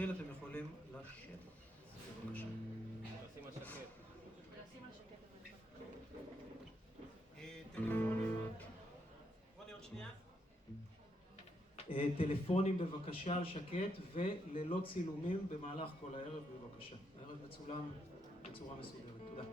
נתחיל, אתם יכולים לשבת. בבקשה. לשים על שקט. לשים על שקט. טלפונים. רוני, עוד שנייה. טלפונים בבקשה על שקט וללא צילומים במהלך כל הערב בבקשה. הערב מצולם בצורה מסודרת. תודה.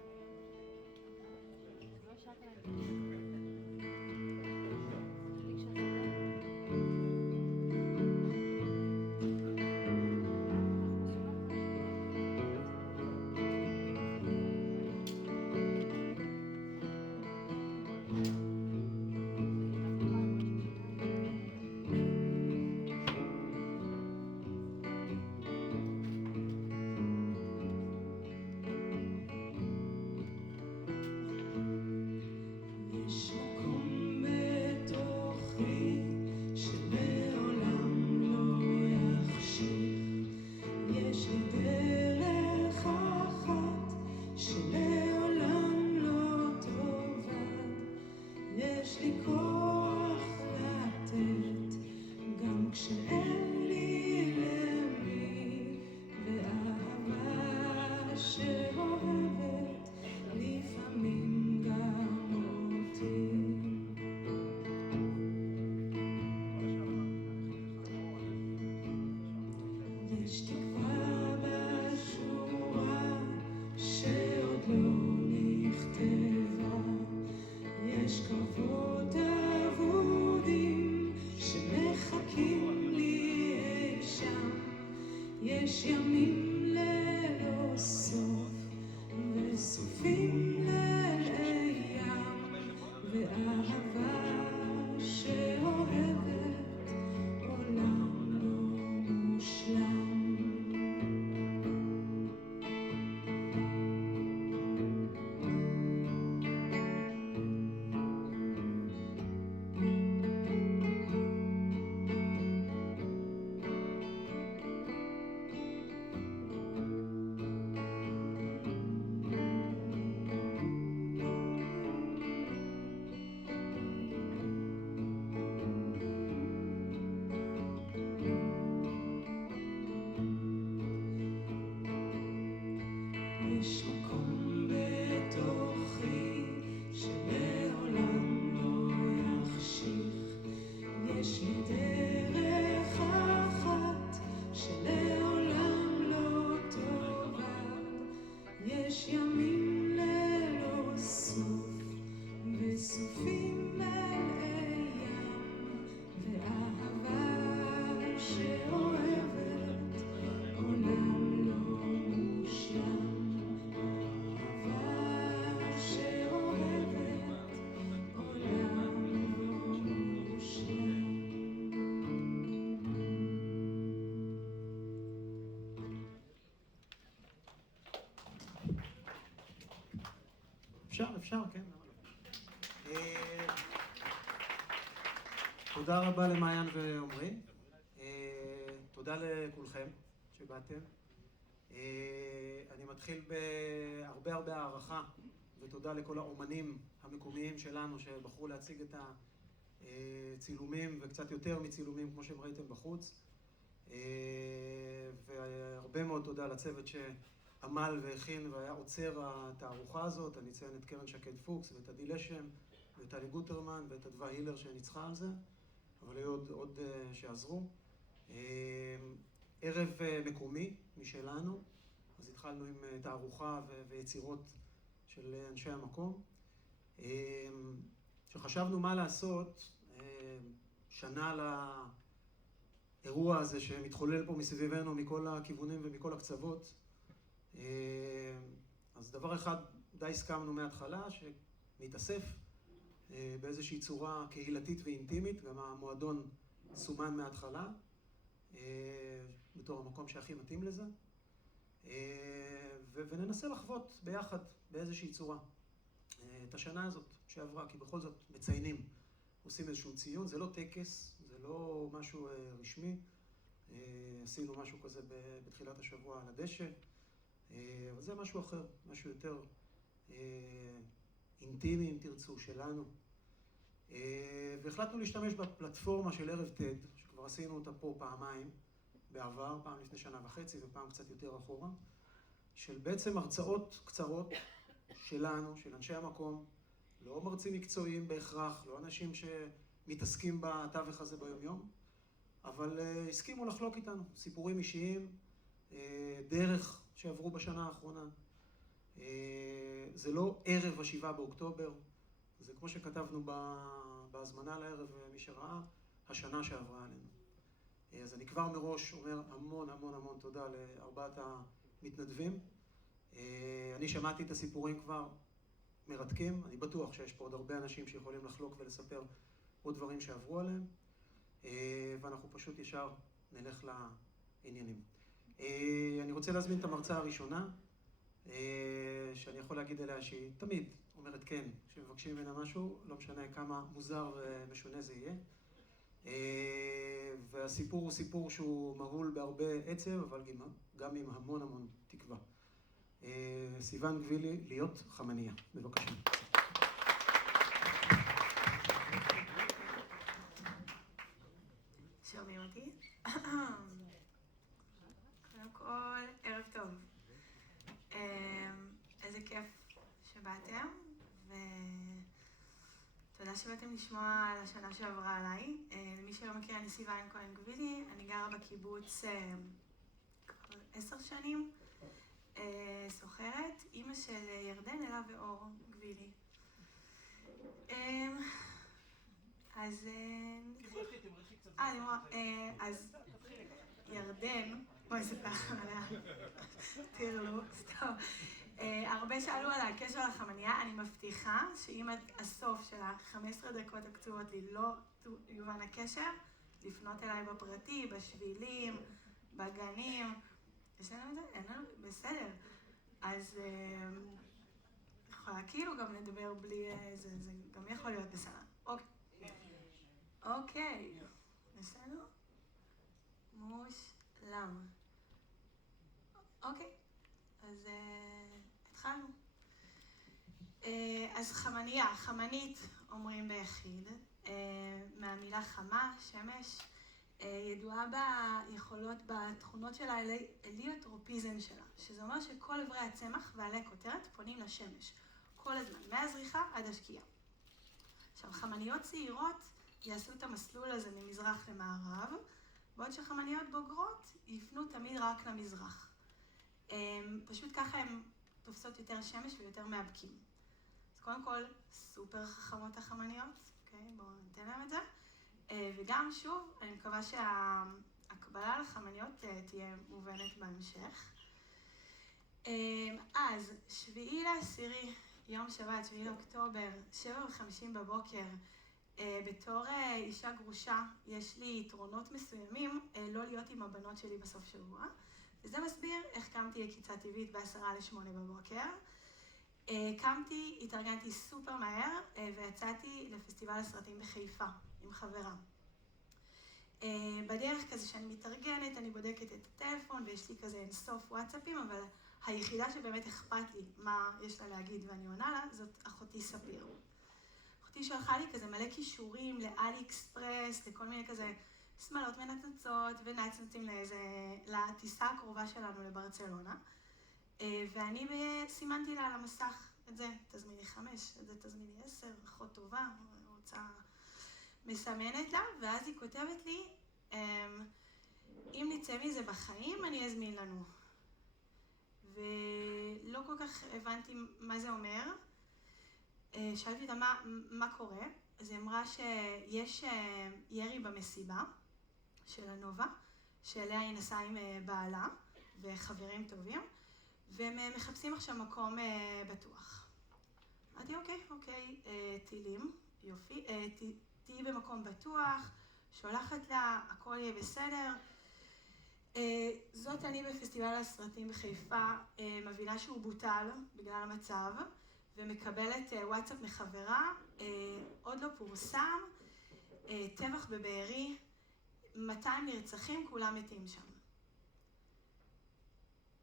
אפשר, כן. תודה רבה למעיין ועומרי. תודה לכולכם שבאתם. אני מתחיל בהרבה הערכה ותודה לכל האומנים המקומיים שלנו שבחרו להציג את הצילומים וקצת יותר מצילומים כמו שהם ראיתם בחוץ. והרבה מאוד תודה לצוות שעמל והכין והיה עוצר התערוכה הזאת. אני אציין את קרן שקד פוקס ואת עדי לשם ואת טלי גוטרמן ואת אדווה הילר שניצחה על זה, אבל היו עוד שעזרו. ערב מקומי משלנו, אז התחלנו עם תערוכה ויצירות של אנשי המקום. שחשבנו מה לעשות שנה לאירוע הזה שמתחולל פה מסביבנו מכל הכיוונים ומכל הקצוות. אז דבר אחד די הסכמנו מההתחלה, שנתאסף באיזושהי צורה קהילתית ואינטימית, גם המועדון סומן מההתחלה, בתור המקום שהכי מתאים לזה, וננסה לחוות ביחד באיזושהי צורה את השנה הזאת שעברה, כי בכל זאת מציינים, עושים איזשהו ציון, זה לא טקס, זה לא משהו רשמי, עשינו משהו כזה בתחילת השבוע על הדשא, אבל זה משהו אחר, משהו יותר אינטימי, אם תרצו, שלנו. והחלטנו להשתמש בפלטפורמה של ערב TED, שכבר עשינו אותה פה פעמיים, בעבר, פעם לפני 1.5 שנה ופעם קצת יותר אחורה, של בעצם הרצאות קצרות שלנו, של אנשי המקום, לא מרצים מקצועיים בהכרח, לא אנשים שמתעסקים בתווך הזה ביום-יום, אבל הסכימו לחלוק איתנו סיפורים אישיים, דרך שעברו בשנה האחרונה. זה לא ערב ה7 באוקטובר, זה כמו שכתבנו בהזמנה לערב, מי שראה, השנה שעברה עלינו. אז אני כבר מראש אומר המון המון המון תודה לארבעת המתנדבים. אני שמעתי את הסיפורים כבר מרתקים, אני בטוח שיש פה עוד הרבה אנשים שיכולים לחלוק ולספר עוד דברים שעברו עליהם, ואנחנו פשוט ישר נלך לעניינים. אני רוצה להזמין את המרצה הראשונה, שאני יכול להגיד עליה שהיא תמיד אומרת כן, כשמבקשים ממנה משהו, לא משנה כמה מוזר ומשונה זה יהיה. והסיפור הוא סיפור שהוא מהול בהרבה עצב, אבל גם עם המון המון תקווה. סיוון גבילי, להיות חמניה. בבקשה. שומעים אותי? קודם כל, ערב טוב. איזה כיף שבאתם, ותודה שבאתם לשמוע על השנה שעברה עליי. למי שלא מכיר, אני סיוון כהן גבילי, אני גרה בקיבוץ כבר 10 שנים, סוחרת, אימא של ירדן, אלה ואור גבילי. אז אז ירדן, בואי אספר עליה, תראו, סטוב. הרבה שאלו על הקשר לחמניה, אני מבטיחה שאם הסוף של ה-15 דקות הקצובות לי לא יובן הקשר, לפנות אליי בפרטי, בשבילים, בגנים, יש לנו את זה? אין לנו? בסדר. אז יכולה כאילו גם לדבר בלי זה גם יכול להיות בסדר. אוקיי, בסדר? מושלם. אוקיי, אז התחלנו. אז חמניה, חמנית אומרים ביחיד, מהמילה חמה, שמש, ידועה ביכולות, בתכונות של ההליוטרופיזם שלה, שזה אומר שכל אברי הצמח ועלי כותרת פונים לשמש, כל הזמן, מהזריחה עד השקיעה. עכשיו, חמניות צעירות יעשו את המסלול הזה ממזרח למערב, בעוד שחמניות בוגרות יפנו תמיד רק למזרח. פשוט ככה הן תופסות יותר שמש ויותר מאבקים. אז קודם כל, סופר חכמות החמניות, אוקיי? בואו ניתן להם את זה. וגם שוב, אני מקווה שההקבלה לחמניות תהיה מובנת בהמשך. אז 7/10, יום שבת, 7 לאוקטובר, 7:50 בבוקר, בתור אישה גרושה, יש לי יתרונות מסוימים לא להיות עם הבנות שלי בסוף שבוע, וזה מסביר איך קמתי יקיצה טבעית ב7:50 בבוקר. קמתי, התארגנתי סופר מהר, ויצאתי לפסטיבל הסרטים בחיפה עם חברה. בדרך כזה שאני מתארגנת, אני בודקת את הטלפון, ויש לי כזה אינסוף וואטסאפים, אבל היחידה שבאמת אכפת לי מה יש לה להגיד ואני עונה לה, זאת אחותי ספיר. אחותי שלחה לי כזה מלא קישורים לאלי אקספרס, לכל מיני כזה שמלות מנצנצות ונצנצים לטיסה הקרובה שלנו לברצלונה. ואני סימנתי לה על המסך את זה, תזמיני 5, את זה תזמיני 10, אחות טובה, רוצה מסמנת לה, ואז היא כותבת לי, אם נצא מזה בחיים, אני אזמין לנו. ולא כל כך הבנתי מה זה אומר. שאלתי אותה מה קורה, אז היא אמרה שיש ירי במסיבה של הנובה, שאליה היא נסעה עם בעלה וחברים טובים, והם מחפשים עכשיו מקום בטוח. אמרתי, אוקיי, טילים, יופי, תהיי במקום בטוח, שולחת לה, הכל יהיה בסדר. זאת אני בפסטיבל הסרטים בחיפה, מבינה שהוא בוטל בגלל המצב, ומקבלת וואטסאפ מחברה, עוד לא פורסם, טבח בבארי, 200 נרצחים, כולם מתים שם.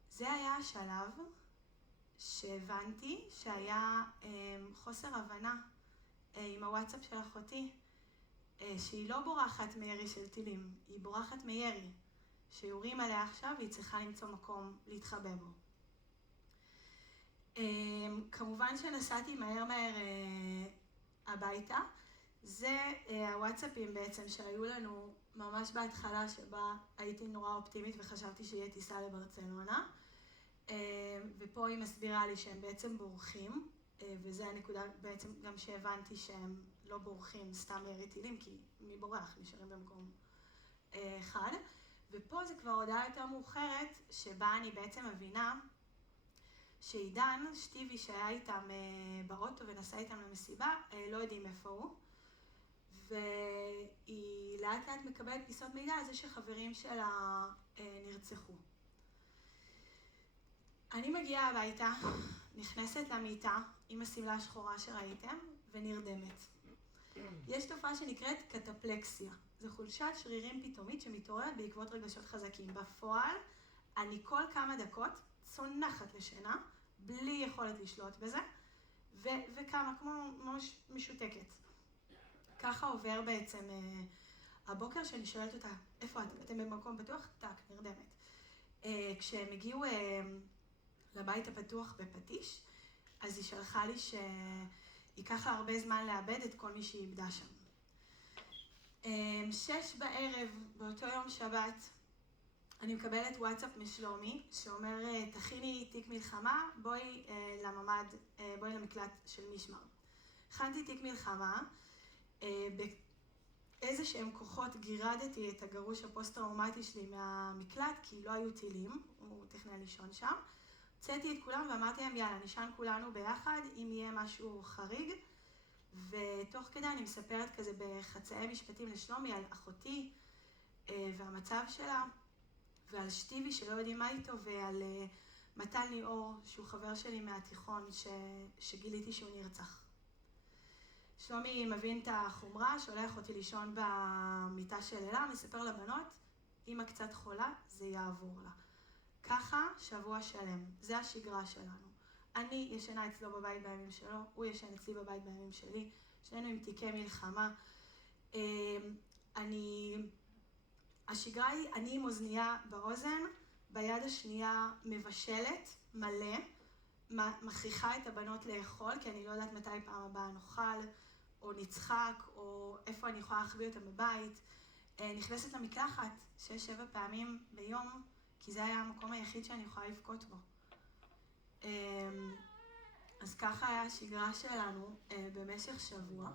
זה היה השלב שהבנתי שהיה חוסר הבנה עם הוואטסאפ של אחותי, שהיא לא בורחת מירי של טילים, היא בורחת מירי. שיורים עליה עכשיו והיא צריכה למצוא מקום להתחבא בו. כמובן שנסעתי מהר הביתה. זה הוואטסאפים בעצם שהיו לנו ממש בהתחלה, שבה הייתי נורא אופטימית וחשבתי שיהיה טיסה לברצלונה. ופה היא מסבירה לי שהם בעצם בורחים, וזה הנקודה בעצם גם שהבנתי שהם לא בורחים סתם ירי טילים, כי מי בורח? נשארים במקום אחד. ופה זה כבר הודעה יותר מאוחרת, שבה אני בעצם מבינה שעידן, שטיבי שהיה איתם באוטו ונסע איתם למסיבה, לא יודעים איפה הוא. והיא לאט לאט מקבלת פיסות מידע על זה שחברים שלה נרצחו. אני מגיעה הביתה, נכנסת למיטה עם השמלה השחורה שראיתם ונרדמת. יש תופעה שנקראת קטפלקסיה. זו חולשת שרירים פתאומית שמתעוררת בעקבות רגשות חזקים. בפועל, אני כל כמה דקות צונחת לשינה, בלי יכולת לשלוט בזה, וכמה, כמו ממש משותקת. ככה עובר בעצם הבוקר שאני שואלת אותה, איפה אתם במקום פתוח? טק, נרדמת. כשהם הגיעו לבית הפתוח בפטיש, אז היא שלחה לי ייקח לה הרבה זמן לאבד את כל מי שהיא איבדה שם. 6 בערב, באותו יום שבת, אני מקבלת וואטסאפ משלומי, שאומר, תכיני תיק מלחמה, בואי לממד, בואי למקלט של משמר. הכנתי תיק מלחמה, באיזה שהם כוחות גירדתי את הגרוש הפוסט-טראומטי שלי מהמקלט, כי לא היו טילים, הוא תכנן לישון שם. הוצאתי את כולם ואמרתי להם, יאללה, נשען כולנו ביחד, אם יהיה משהו חריג. ותוך כדי אני מספרת כזה בחצאי משפטים לשלומי על אחותי והמצב שלה, ועל שטיבי שלא יודעים מה איתו, ועל מתן ליאור, שהוא חבר שלי מהתיכון, שגיליתי שהוא נרצח. שלומי מבין את החומרה, שולח אותי לישון במיטה של אלה, מספר לבנות, אמא קצת חולה, זה יעבור לה. ככה שבוע שלם, זה השגרה שלנו. אני ישנה אצלו בבית בימים שלו, הוא ישן אצלי בבית בימים שלי, שנינו עם תיקי מלחמה. השגרה היא, אני עם אוזנייה באוזן, ביד השנייה מבשלת מלא, מכריחה את הבנות לאכול, כי אני לא יודעת מתי פעם הבאה נאכל, או נצחק, או איפה אני יכולה להחביא אותם בבית. נכנסת למקלחת 6-7 פעמים ביום, כי זה היה המקום היחיד שאני יכולה לבכות בו. אז ככה היה השגרה שלנו במשך שבוע.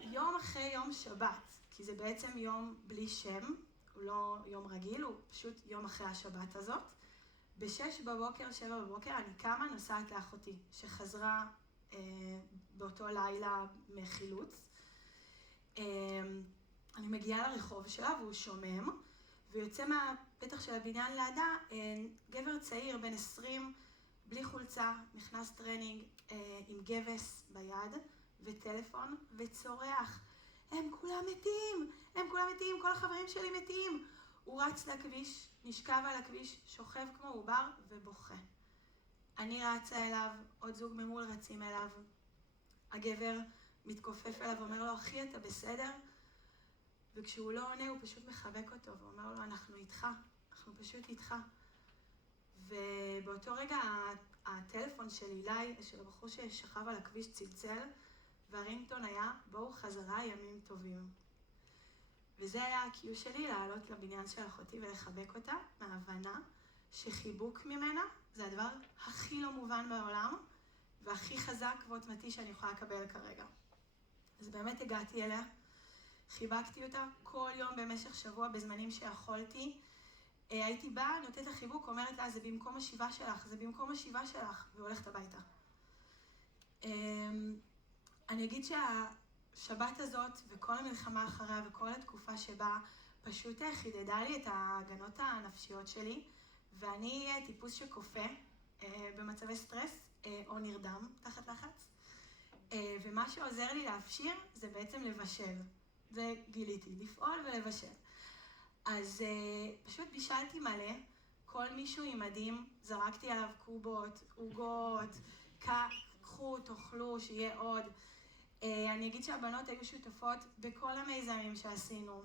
יום אחרי יום שבת, כי זה בעצם יום בלי שם, הוא לא יום רגיל, הוא פשוט יום אחרי השבת הזאת. ב-6 בבוקר, 7 בבוקר, אני קמה נוסעת לאחותי, שחזרה באותו לילה מחילוץ. אני מגיעה לרחוב שלה והוא שומם, ויוצא מהפתח של הבניין לידה גבר צעיר בן 20, בלי חולצה, מכנס טרנינג עם גבס ביד וטלפון וצורח. הם כולם מתים, כל החברים שלי מתים. הוא רץ לכביש, נשכב על הכביש, שוכב כמו עובר ובוכה. אני רצה אליו, עוד זוג ממול רצים אליו. הגבר מתכופף אליו ואומר לו, אחי, אתה בסדר? וכשהוא לא עונה, הוא פשוט מחבק אותו ואומר לו, אנחנו איתך, אנחנו פשוט איתך. ובאותו רגע הטלפון של אילי, של הבחור ששכב על הכביש, צלצל, והרינגטון היה, בואו חזרה, ימים טובים. וזה היה הקיו שלי, לעלות לבניין של אחותי ולחבק אותה, מההבנה שחיבוק ממנה זה הדבר הכי לא מובן בעולם, והכי חזק ועוצמתי שאני יכולה לקבל כרגע. אז באמת הגעתי אליה, חיבקתי אותה כל יום במשך שבוע בזמנים שיכולתי. הייתי באה, נותנת החיבוק, אומרת לה, זה במקום השיבה שלך, זה במקום השיבה שלך, והולכת הביתה. אני אגיד שהשבת הזאת וכל המלחמה אחריה וכל התקופה שבה פשוט חידדה לי את ההגנות הנפשיות שלי, ואני טיפוס שקופה במצבי סטרס או נרדם תחת לחץ. ומה שעוזר לי להפשיר זה בעצם לבשל. זה גיליתי, לפעול ולבשל. אז פשוט בישלתי מלא, כל מישהו עם מדים, זרקתי עליו קובות, עוגות, קחו, תאכלו, שיהיה עוד. אני אגיד שהבנות היו שותפות בכל המיזמים שעשינו.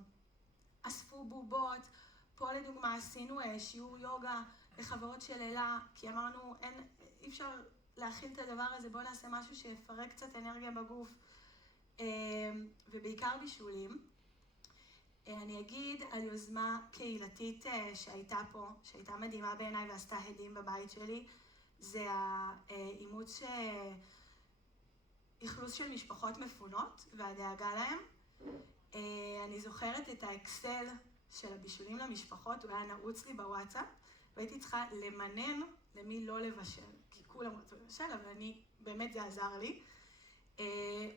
אספו בובות. פה לדוגמה עשינו שיעור יוגה לחברות של אלה, כי אמרנו, אי אפשר להכיל את הדבר הזה, בואו נעשה משהו שיפרק קצת אנרגיה בגוף, ובעיקר בישולים. אני אגיד על יוזמה קהילתית שהייתה פה, שהייתה מדהימה בעיניי ועשתה הדים בבית שלי, זה האימוץ אכלוס של משפחות מפונות והדאגה להם. אני זוכרת את האקסל של הבישולים למשפחות, הוא היה נעוץ לי בוואטסאפ, והייתי צריכה למנן למי לא לבשל, כי כולם רצו לבשל, אבל באמת זה עזר לי.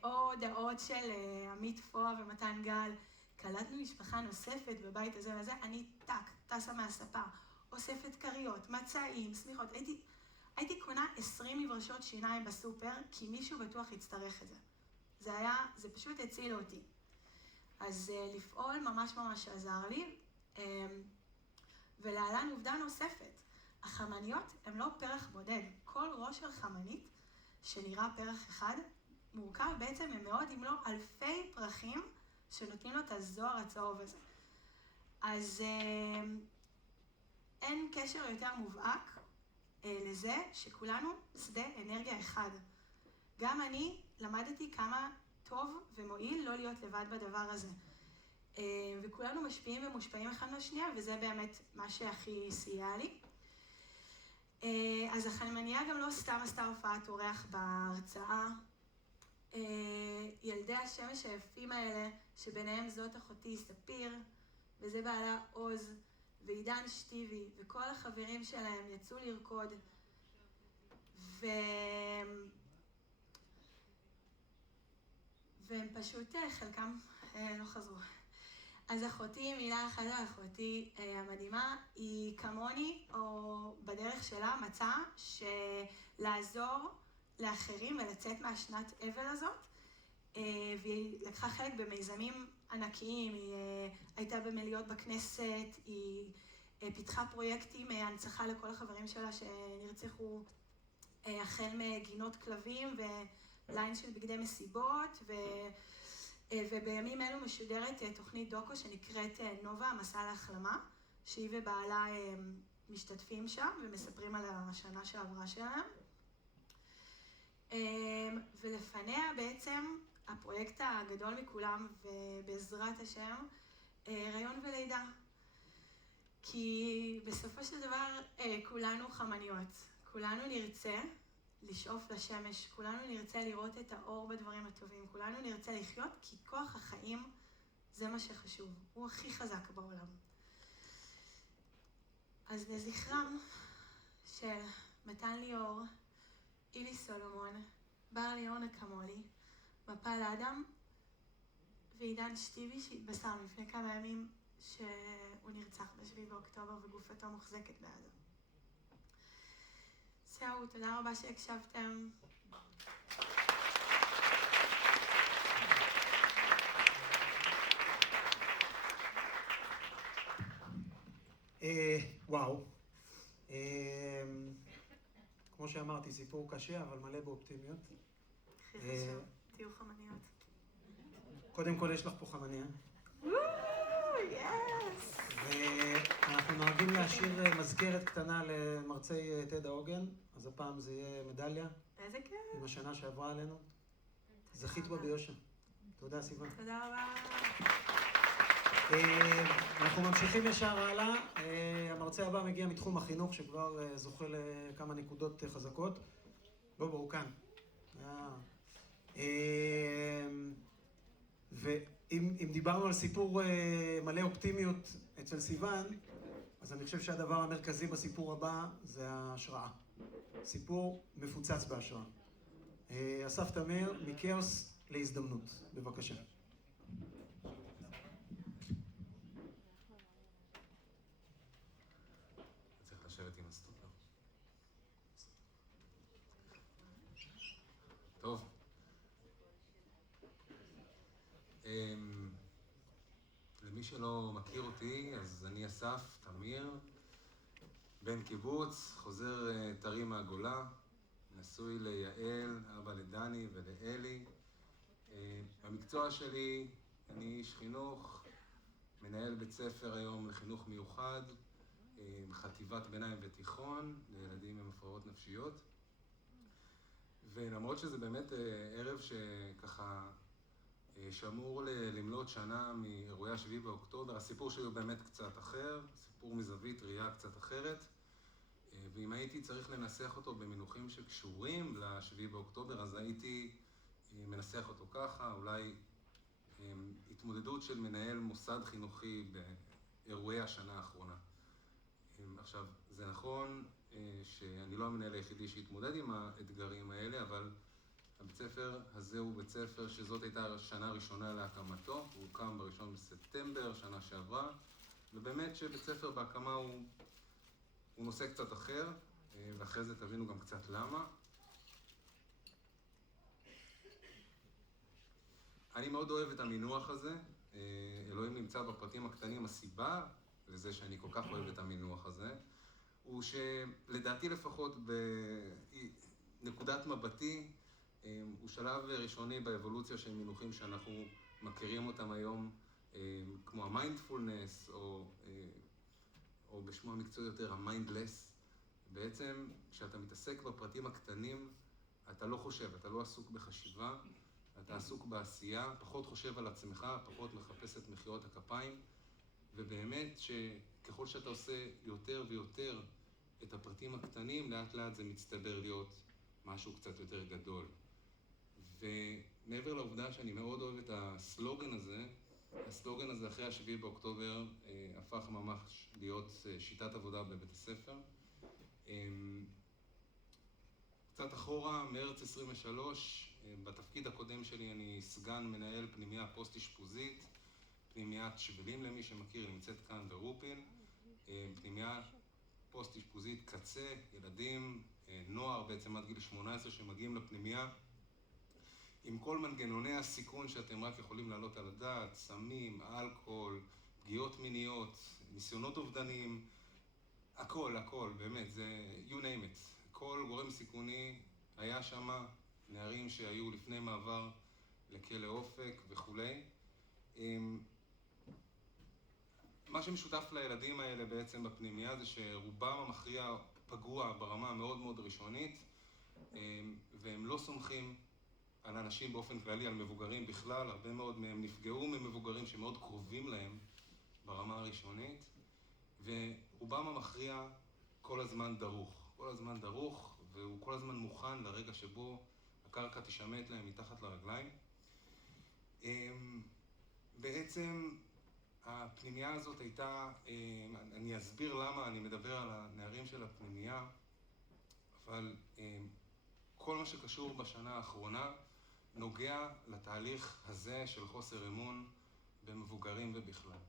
או הודעות של עמית פואה ומתן גל, קלטנו משפחה נוספת בבית הזה וזה, אני טסה מהספה, אוספת קריות, מצעים, סמיכות, הייתי קונה 20 מברשות שיניים בסופר, כי מישהו בטוח יצטרך את זה. זה פשוט הציל אותי. אז לפעול ממש ממש עזר לי, ולהלן עובדה נוספת. החמניות הן לא פרח בודד. כל ראש של חמנית שנראה פרח אחד, מורכב בעצם ממאות אם לא אלפי פרחים שנותנים לו את הזוהר הצהוב הזה. אז אין קשר יותר מובהק לזה שכולנו שדה אנרגיה אחד. גם אני למדתי כמה טוב ומועיל לא להיות לבד בדבר הזה. וכולנו משפיעים ומושפעים אחד מהשנייה, וזה באמת מה שהכי סייע לי. אז החמניה גם לא סתם עשתה הופעת אורח בהרצאה. ילדי השמש היפים האלה, שביניהם זאת אחותי ספיר, וזה בעלה עוז, ועידן שטיבי, וכל החברים שלהם יצאו לרקוד, והם פשוט, חלקם לא חזרו. אז אחותי, מילה אחת על אחותי המדהימה, היא כמוני, או בדרך שלה, מצאה שלעזור לאחרים ולצאת מהשנת אבל הזאת, והיא לקחה חלק במיזמים ענקיים, היא הייתה במליאות בכנסת, היא פיתחה פרויקטים הנצחה לכל החברים שלה שנרצחו החל מגינות כלבים וליין של בגדי מסיבות, ובימים אלו משודרת תוכנית דוקו שנקראת נובה, המסע להחלמה, שהיא ובעלה משתתפים שם ומספרים על השנה שעברה שלהם. ולפניה בעצם הפרויקט הגדול מכולם, ובעזרת השם, הריון ולידה. כי בסופו של דבר כולנו חמניות, כולנו נרצה לשאוף לשמש, כולנו נרצה לראות את האור בדברים הטובים, כולנו נרצה לחיות, כי כוח החיים זה מה שחשוב, הוא הכי חזק בעולם. אז לזכרם של מתן ליאור, אילי סולומון, בר ליאון אקמולי, מפל אדם ועידן שטיבי שהתבשר לפני כמה ימים שהוא נרצח ב7 באוקטובר וגופתו מוחזקת בעזה. זהו, תודה רבה שהקשבתם. וואו. כמו שאמרתי, סיפור קשה, אבל מלא באופטימיות. הכי חשוב, תהיו חמניות. קודם כל יש לך פה חמניה. יס! ואנחנו נוהגים להשאיר מזכרת קטנה למרצי תדע עוגן, אז הפעם זה יהיה מדליה. איזה כיף. עם השנה שעברה עלינו. זכית בה ביושר. תודה, סיוון. תודה רבה. אנחנו ממשיכים ישר הלאה. המרצה הבא מגיע מתחום החינוך, שכבר זוכה לכמה נקודות חזקות. הוא כאן. ואם דיברנו על סיפור מלא אופטימיות אצל סיוון, אז אני חושב שהדבר המרכזי בסיפור הבא זה ההשראה. סיפור מפוצץ בהשראה. אסף תמיר, מכאוס להזדמנות. בבקשה. צריך לשבת עם הסטופר. טוב. למי שלא מכיר אותי, אז אני אסף תמיר, בן קיבוץ, חוזר טרי מהגולה, נשוי ליעל, אבא לדני ולאלי. במקצוע שלי אני איש חינוך, מנהל בית ספר היום לחינוך מיוחד, חטיבת ביניים ותיכון, לילדים עם הפרעות נפשיות. ולמרות שזה באמת ערב שככה שאמור למלות שנה מאירועי 7 באוקטובר, הסיפור שלי הוא באמת קצת אחר, סיפור מזווית ראייה קצת אחרת. ואם הייתי צריך לנסח אותו במינוחים שקשורים ל7 באוקטובר, אז הייתי מנסח אותו ככה, אולי התמודדות של מנהל מוסד חינוכי באירועי השנה האחרונה. עכשיו, זה נכון שאני לא המנהל היחידי שהתמודד עם האתגרים האלה, אבל הבית ספר הזה הוא בית ספר שזאת הייתה השנה הראשונה להקמתו, הוא הוקם ב1 בספטמבר, שנה שעברה, ובאמת שבית ספר בהקמה הוא נושא קצת אחר, ואחרי זה תבינו גם קצת למה. אני מאוד אוהב את המינוח הזה, אלוהים נמצא בפרטים הקטנים. הסיבה לזה שאני כל כך אוהב את המינוח הזה, הוא שלדעתי לפחות בנקודת מבטי, הוא שלב ראשוני באבולוציה של מינוחים שאנחנו מכירים אותם היום, כמו המיינדפולנס, או בשמו המקצועי יותר, המיינדלס. בעצם, כשאתה מתעסק בפרטים הקטנים, אתה לא חושב, אתה לא עסוק בחשיבה, אתה עסוק בעשייה, פחות חושב על עצמך, פחות מחפש את מחיאות הכפיים, ובאמת שככל שאתה עושה יותר ויותר את הפרטים הקטנים, לאט לאט זה מצטבר להיות משהו קצת יותר גדול. ומעבר לעובדה שאני מאוד אוהב את הסלוגן הזה אחרי 7 באוקטובר הפך ממש להיות שיטת עבודה בבית הספר. קצת אחורה, מרץ 23, בתפקיד הקודם שלי אני סגן מנהל פנימייה פוסט-אשפוזית, פנימיית שבלים למי שמכיר, נמצאת כאן ברופין, פנימייה פוסט-אשפוזית קצה, ילדים, נוער בעצם עד גיל 18 שמגיעים לפנימייה, עם כל מנגנוני הסיכון שאתם רק יכולים להעלות על הדעת, סמים, אלכוהול, פגיעות מיניות, ניסיונות אובדניים, הכל, באמת, זה you name it. כל גורם סיכוני היה שם, נערים שהיו לפני מעבר לכלא אופק וכולי. מה שמשותף לילדים האלה בעצם בפנימייה זה שרובם המכריע פגוע ברמה מאוד מאוד ראשונית, והם לא סומכים על אנשים באופן כללי, על מבוגרים בכלל. הרבה מאוד מהם נפגעו ממבוגרים שמאוד קרובים להם ברמה הראשונית, ורובם המכריע כל הזמן דרוך, והוא כל הזמן מוכן לרגע שבו הקרקע תשמט להם מתחת לרגליים. בעצם הפנימייה הזאת הייתה, אני אסביר למה אני מדבר על הנערים של הפנימייה, אבל כל מה שקשור בשנה האחרונה נוגע לתהליך הזה של חוסר אמון במבוגרים ובכלל.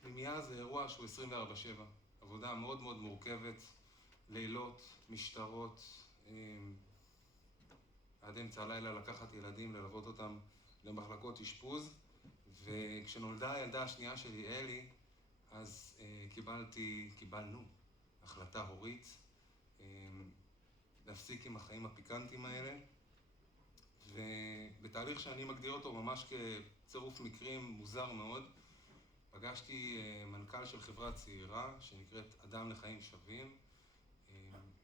פנימייה זה אירוע שהוא 24/7, עבודה מאוד מאוד מורכבת, לילות, משטרות, עד אמצע הלילה לקחת ילדים, ללוות אותם למחלקות אשפוז, וכשנולדה הילדה השנייה שלי, אלי, אז קיבלנו החלטה הורית, להפסיק עם החיים הפיקנטיים האלה, ובתהליך שאני מגדיר אותו ממש כצירוף מקרים מוזר מאוד, פגשתי מנכ"ל של חברה צעירה שנקראת אדם לחיים שווים,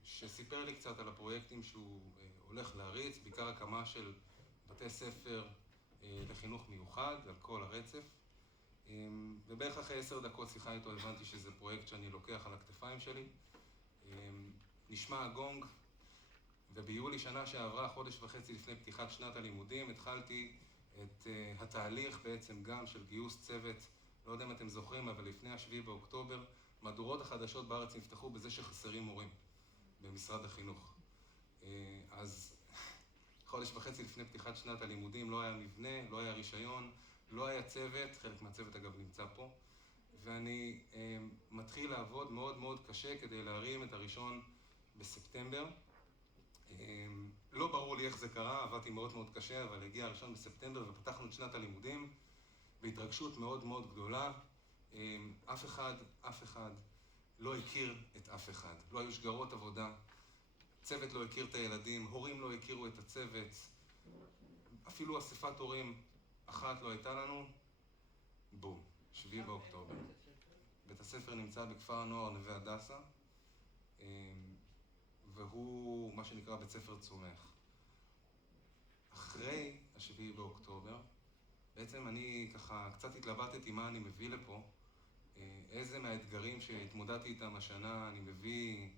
שסיפר לי קצת על הפרויקטים שהוא הולך להריץ, בעיקר הקמה של בתי ספר לחינוך מיוחד על כל הרצף. ובערך אחרי 10 דקות שיחה איתו הבנתי שזה פרויקט שאני לוקח על הכתפיים שלי. נשמע הגונג, וביולי שנה שעברה, חודש וחצי לפני פתיחת שנת הלימודים, התחלתי את התהליך בעצם גם של גיוס צוות. לא יודע אם אתם זוכרים, אבל לפני 7 באוקטובר, מהדורות החדשות בארץ נפתחו בזה שחסרים מורים במשרד החינוך. אז חודש וחצי לפני פתיחת שנת הלימודים לא היה מבנה, לא היה רישיון, לא היה צוות, חלק מהצוות אגב נמצא פה, ואני מתחיל לעבוד מאוד מאוד קשה כדי להרים את 1 בספטמבר. לא ברור לי איך זה קרה, עבדתי מאוד מאוד קשה, אבל הגיע 1 בספטמבר ופתחנו את שנת הלימודים בהתרגשות מאוד מאוד גדולה. אף אחד לא הכיר את אף אחד, לא היו שגרות עבודה, צוות לא הכיר את הילדים, הורים לא הכירו את הצוות. אפילו אספת הורים אחת לא הייתה לנו. בום, 7 באוקטובר. בית הספר נמצא בכפר הנוער נווה הדסה, והוא מה שנקרא בית ספר צומח. אחרי ה-7 באוקטובר, בעצם אני ככה קצת התלבטתי מה אני מביא לפה, איזה מהאתגרים שהתמודדתי איתם השנה אני מביא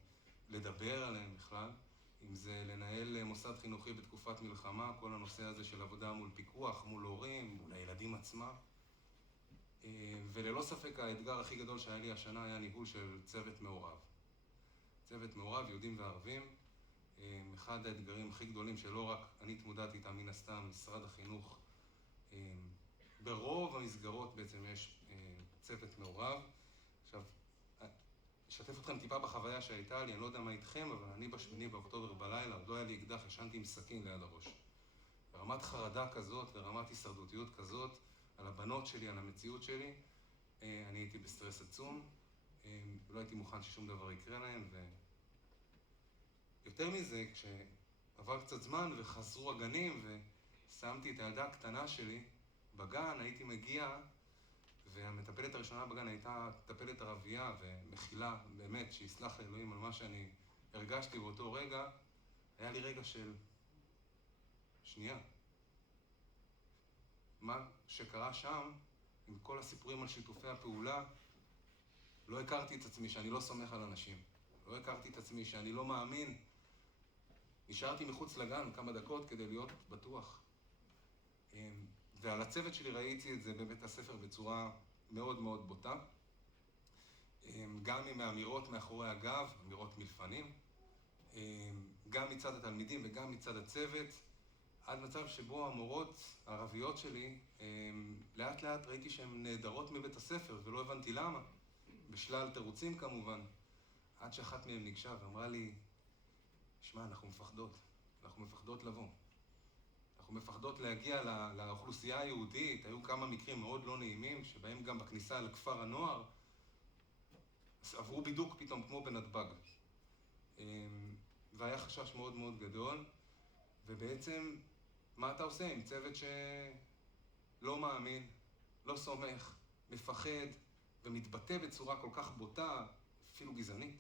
לדבר עליהם בכלל, אם זה לנהל מוסד חינוכי בתקופת מלחמה, כל הנושא הזה של עבודה מול פיקוח, מול הורים, מול הילדים עצמם. וללא ספק האתגר הכי גדול שהיה לי השנה היה ניהול של צוות מעורב. צוות מעורב, יהודים וערבים. אחד האתגרים הכי גדולים שלא רק אני התמודדתי איתם, מן הסתם, משרד החינוך. ברוב המסגרות בעצם יש צוות מעורב. עכשיו, אשתף אתכם טיפה בחוויה שהייתה לי, אני לא יודע מה איתכם, אבל אני ב8 באוקטובר בלילה, עוד לא היה לי אקדח, ישנתי עם סכין ליד הראש. ברמת חרדה כזאת ורמת הישרדותיות כזאת, על הבנות שלי, על המציאות שלי, אני הייתי בסטרס עצום, לא הייתי מוכן ששום דבר יקרה להם, ויותר מזה, כשעבר קצת זמן וחזרו הגנים ושמתי את הילדה הקטנה שלי בגן, הייתי מגיע, והמטפלת הראשונה בגן הייתה מטפלת ערבייה ומכילה, באמת, שיסלח לאלוהים על מה שאני הרגשתי באותו רגע, היה לי רגע של שנייה. מה שקרה שם, עם כל הסיפורים על שיתופי הפעולה, לא הכרתי את עצמי שאני לא סומך על אנשים. לא הכרתי את עצמי שאני לא מאמין. נשארתי מחוץ לגן כמה דקות כדי להיות בטוח. ועל הצוות שלי ראיתי את זה בבית הספר בצורה מאוד מאוד בוטה. גם עם האמירות מאחורי הגב, אמירות מלפנים. גם מצד התלמידים וגם מצד הצוות. עד מצב שבו המורות הערביות שלי, לאט לאט ראיתי שהן נהדרות מבית הספר, ולא הבנתי למה. בשלל תירוצים כמובן. עד שאחת מהן ניגשה ואמרה לי, שמע, אנחנו מפחדות לבוא. אנחנו מפחדות להגיע לאוכלוסייה היהודית. היו כמה מקרים מאוד לא נעימים, שבהם גם בכניסה לכפר הנוער, עברו בידוק פתאום כמו בנתב"ג. והיה חשש מאוד מאוד גדול, ובעצם מה אתה עושה עם צוות שלא מאמין, לא סומך, מפחד ומתבטא בצורה כל כך בוטה, אפילו גזענית,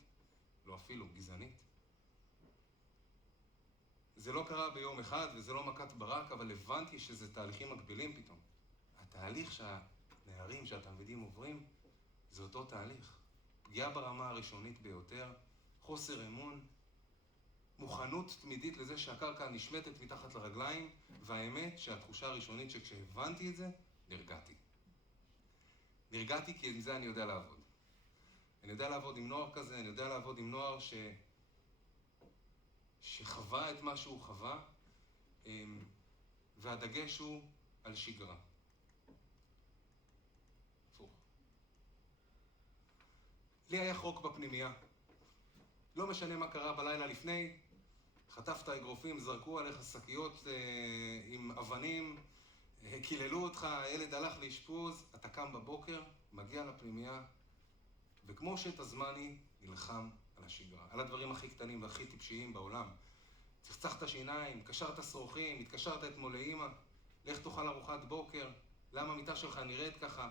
לא אפילו, גזענית. זה לא קרה ביום אחד וזה לא מכת ברק, אבל הבנתי שזה תהליכים מקבילים פתאום. התהליך שהנערים, שהתלמידים עוברים, זה אותו תהליך. פגיעה ברמה הראשונית ביותר, חוסר אמון, מוכנות תמידית לזה שהקרקע נשמטת מתחת לרגליים, והאמת שהתחושה הראשונית שכשהבנתי את זה, נרגעתי. נרגעתי כי עם זה אני יודע לעבוד. אני יודע לעבוד עם נוער כזה, אני יודע לעבוד עם נוער שחווה את מה שהוא חווה, והדגש הוא על שגרה. הפוך. לי היה חוק בפנימייה. לא משנה מה קרה בלילה לפני, חטפת אגרופים, זרקו עליך שקיות עם אבנים, קיללו אותך, הילד הלך לאשפוז, אתה קם בבוקר, מגיע לפנימייה, וכמו שתזמני, נלחם על השגרה, על הדברים הכי קטנים והכי טיפשיים בעולם. צחצחת שיניים, קשרת שרוכים, התקשרת אתמול לאמא, לך תאכל ארוחת בוקר, למה המיטה שלך נראית ככה?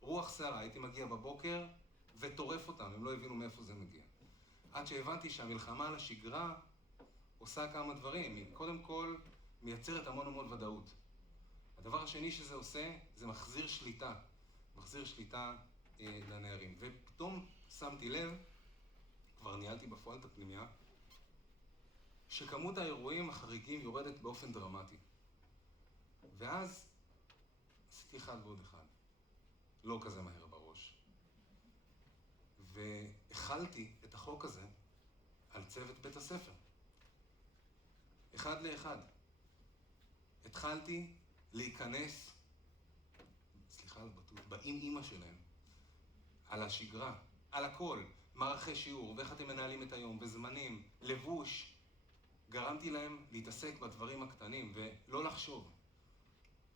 רוח סערה, הייתי מגיע בבוקר וטורף אותם, הם לא הבינו מאיפה זה מגיע. עד שהבנתי שהמלחמה על השגרה עושה כמה דברים. קודם כל, מייצרת המון ודאות. הדבר השני שזה עושה, זה מחזיר שליטה לנערים. ופתאום שמתי לב, כבר ניהלתי בפועל את הפנימיה, שכמות האירועים החריגים יורדת באופן דרמטי. ואז עשיתי אחד ועוד אחד. לא כזה מהר בראש. והחלתי את החוק הזה על צוות בית הספר. אחד לאחד. התחלתי להיכנס, סליחה על הבטות, באמא שלהם, על השגרה, על הכל, מערכי שיעור, ואיך אתם מנהלים את היום, בזמנים, לבוש. גרמתי להם להתעסק בדברים הקטנים ולא לחשוב.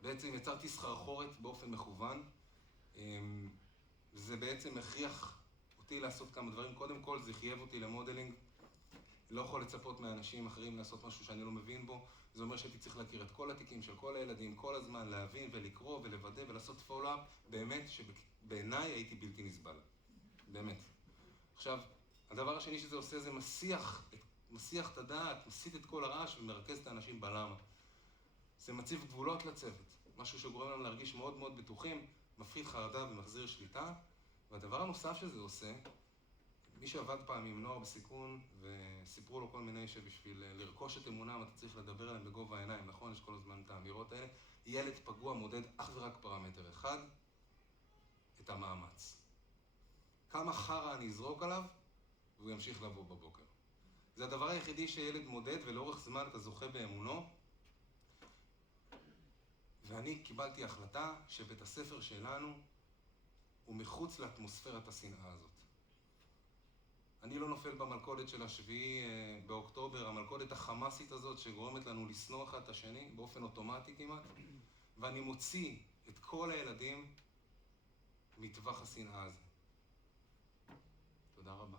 בעצם יצרתי סחרחורת באופן מכוון, זה בעצם הכריח אותי לעשות כמה דברים. קודם כל זה חייב אותי למודלינג. לא יכול לצפות מאנשים אחרים לעשות משהו שאני לא מבין בו. זה אומר שהייתי צריך להכיר את כל התיקים של כל הילדים, כל הזמן להבין ולקרוא ולוודא ולעשות פולו-אפ, באמת שבעיניי הייתי בלתי נסבל. באמת. עכשיו, הדבר השני שזה עושה זה מסיח את הדעת, מסיט את כל הרעש ומרכז את האנשים בלמה. זה מציב גבולות לצוות, משהו שגורם לנו להרגיש מאוד מאוד בטוחים, מפחית חרדה ומחזיר שליטה. והדבר הנוסף שזה עושה, מי שעבד פעם עם נוער בסיכון וסיפרו לו כל מיני שבשביל לרכוש את אמונם אתה צריך לדבר עליהם בגובה העיניים, נכון? יש כל הזמן את האמירות האלה. ילד פגוע מודד אך ורק פרמטר אחד, את המאמץ. כמה חרא אני אזרוק עליו והוא ימשיך לבוא בבוקר. זה הדבר היחידי שילד מודד ולאורך זמן אתה זוכה באמונו. ואני קיבלתי החלטה שבית הספר שלנו הוא מחוץ לאטמוספירת השנאה הזאת. אני לא נופל במלכודת של 7 באוקטובר, המלכודת החמאסית הזאת שגורמת לנו לשנוא אחד את השני באופן אוטומטי כמעט, ואני מוציא את כל הילדים מטווח השנאה הזה. תודה רבה.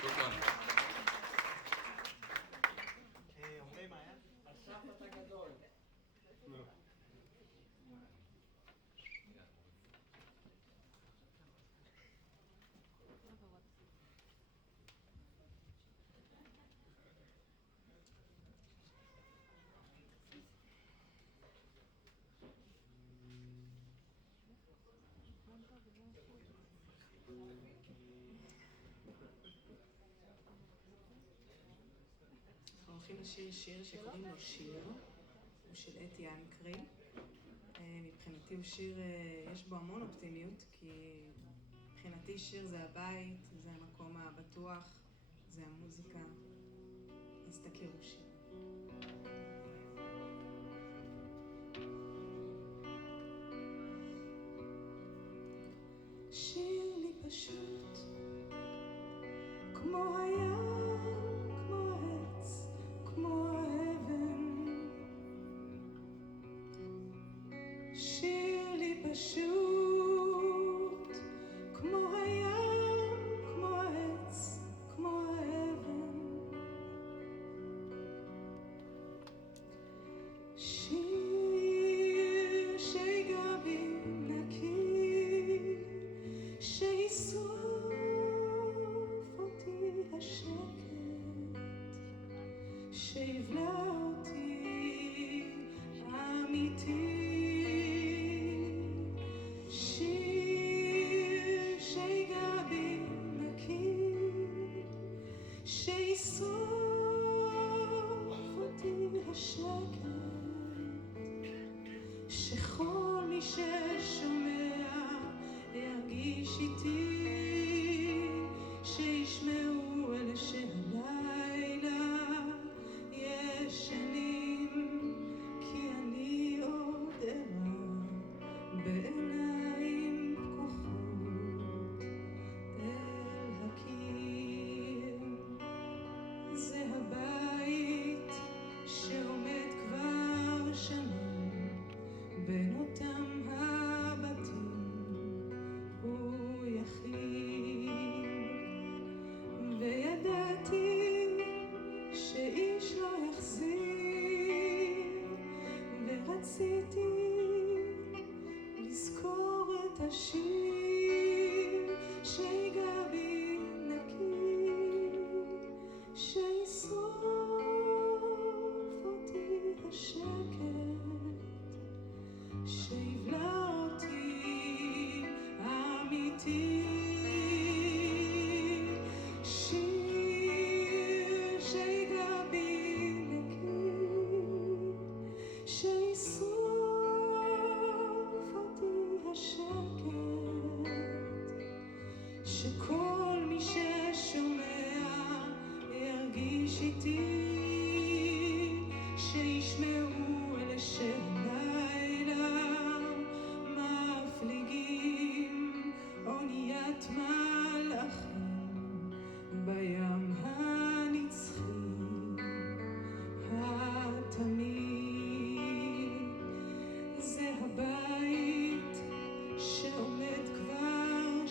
שוקרן. עומרי, מה היה? עכשיו אתה גדול. אנחנו הולכים לשיר שיר שקוראים לו שיר, הוא של אתי אנקרי. מבחינתי הוא שיר, יש בו המון אופטימיות, כי מבחינתי שיר זה הבית, זה המקום הבטוח, זה המוזיקה, אז תכירו שיר. שיר לי פשוט, כמו הים, כמו העץ, כמו האבן. שיר לי פשוט, כמו הים, כמו העץ, כמו האבן. שיר שיגע בי נקי, שישרוף אותי השקט, שיבלע אותי אמיתי. שיר שיגע בי נקי, שישרוף אותי השקט, שכל מי ששומע ירגיש איתי, שישמעו אלה שהלילה ישנים, כי אני עוד ערה בעיניים פקוחות אל הקיר. זה הבית שעומד כבר שנים בין אותם הבתים, הוא יחיד, וידעתי שאיש לא יחזיר, ורציתי לזכור את השיר שיגע בי נקי, שישרוף אותי השקט, שיבלע אותי אמיתי. שיר שיגע בי נקי, שישרוף אותי השקט, שכל מי ששומע ירגיש איתי, שישמעו אלה שהלילה מפליגים אוניית מלאכים בים הנצחי התמיד. זה הבית שעומד כבר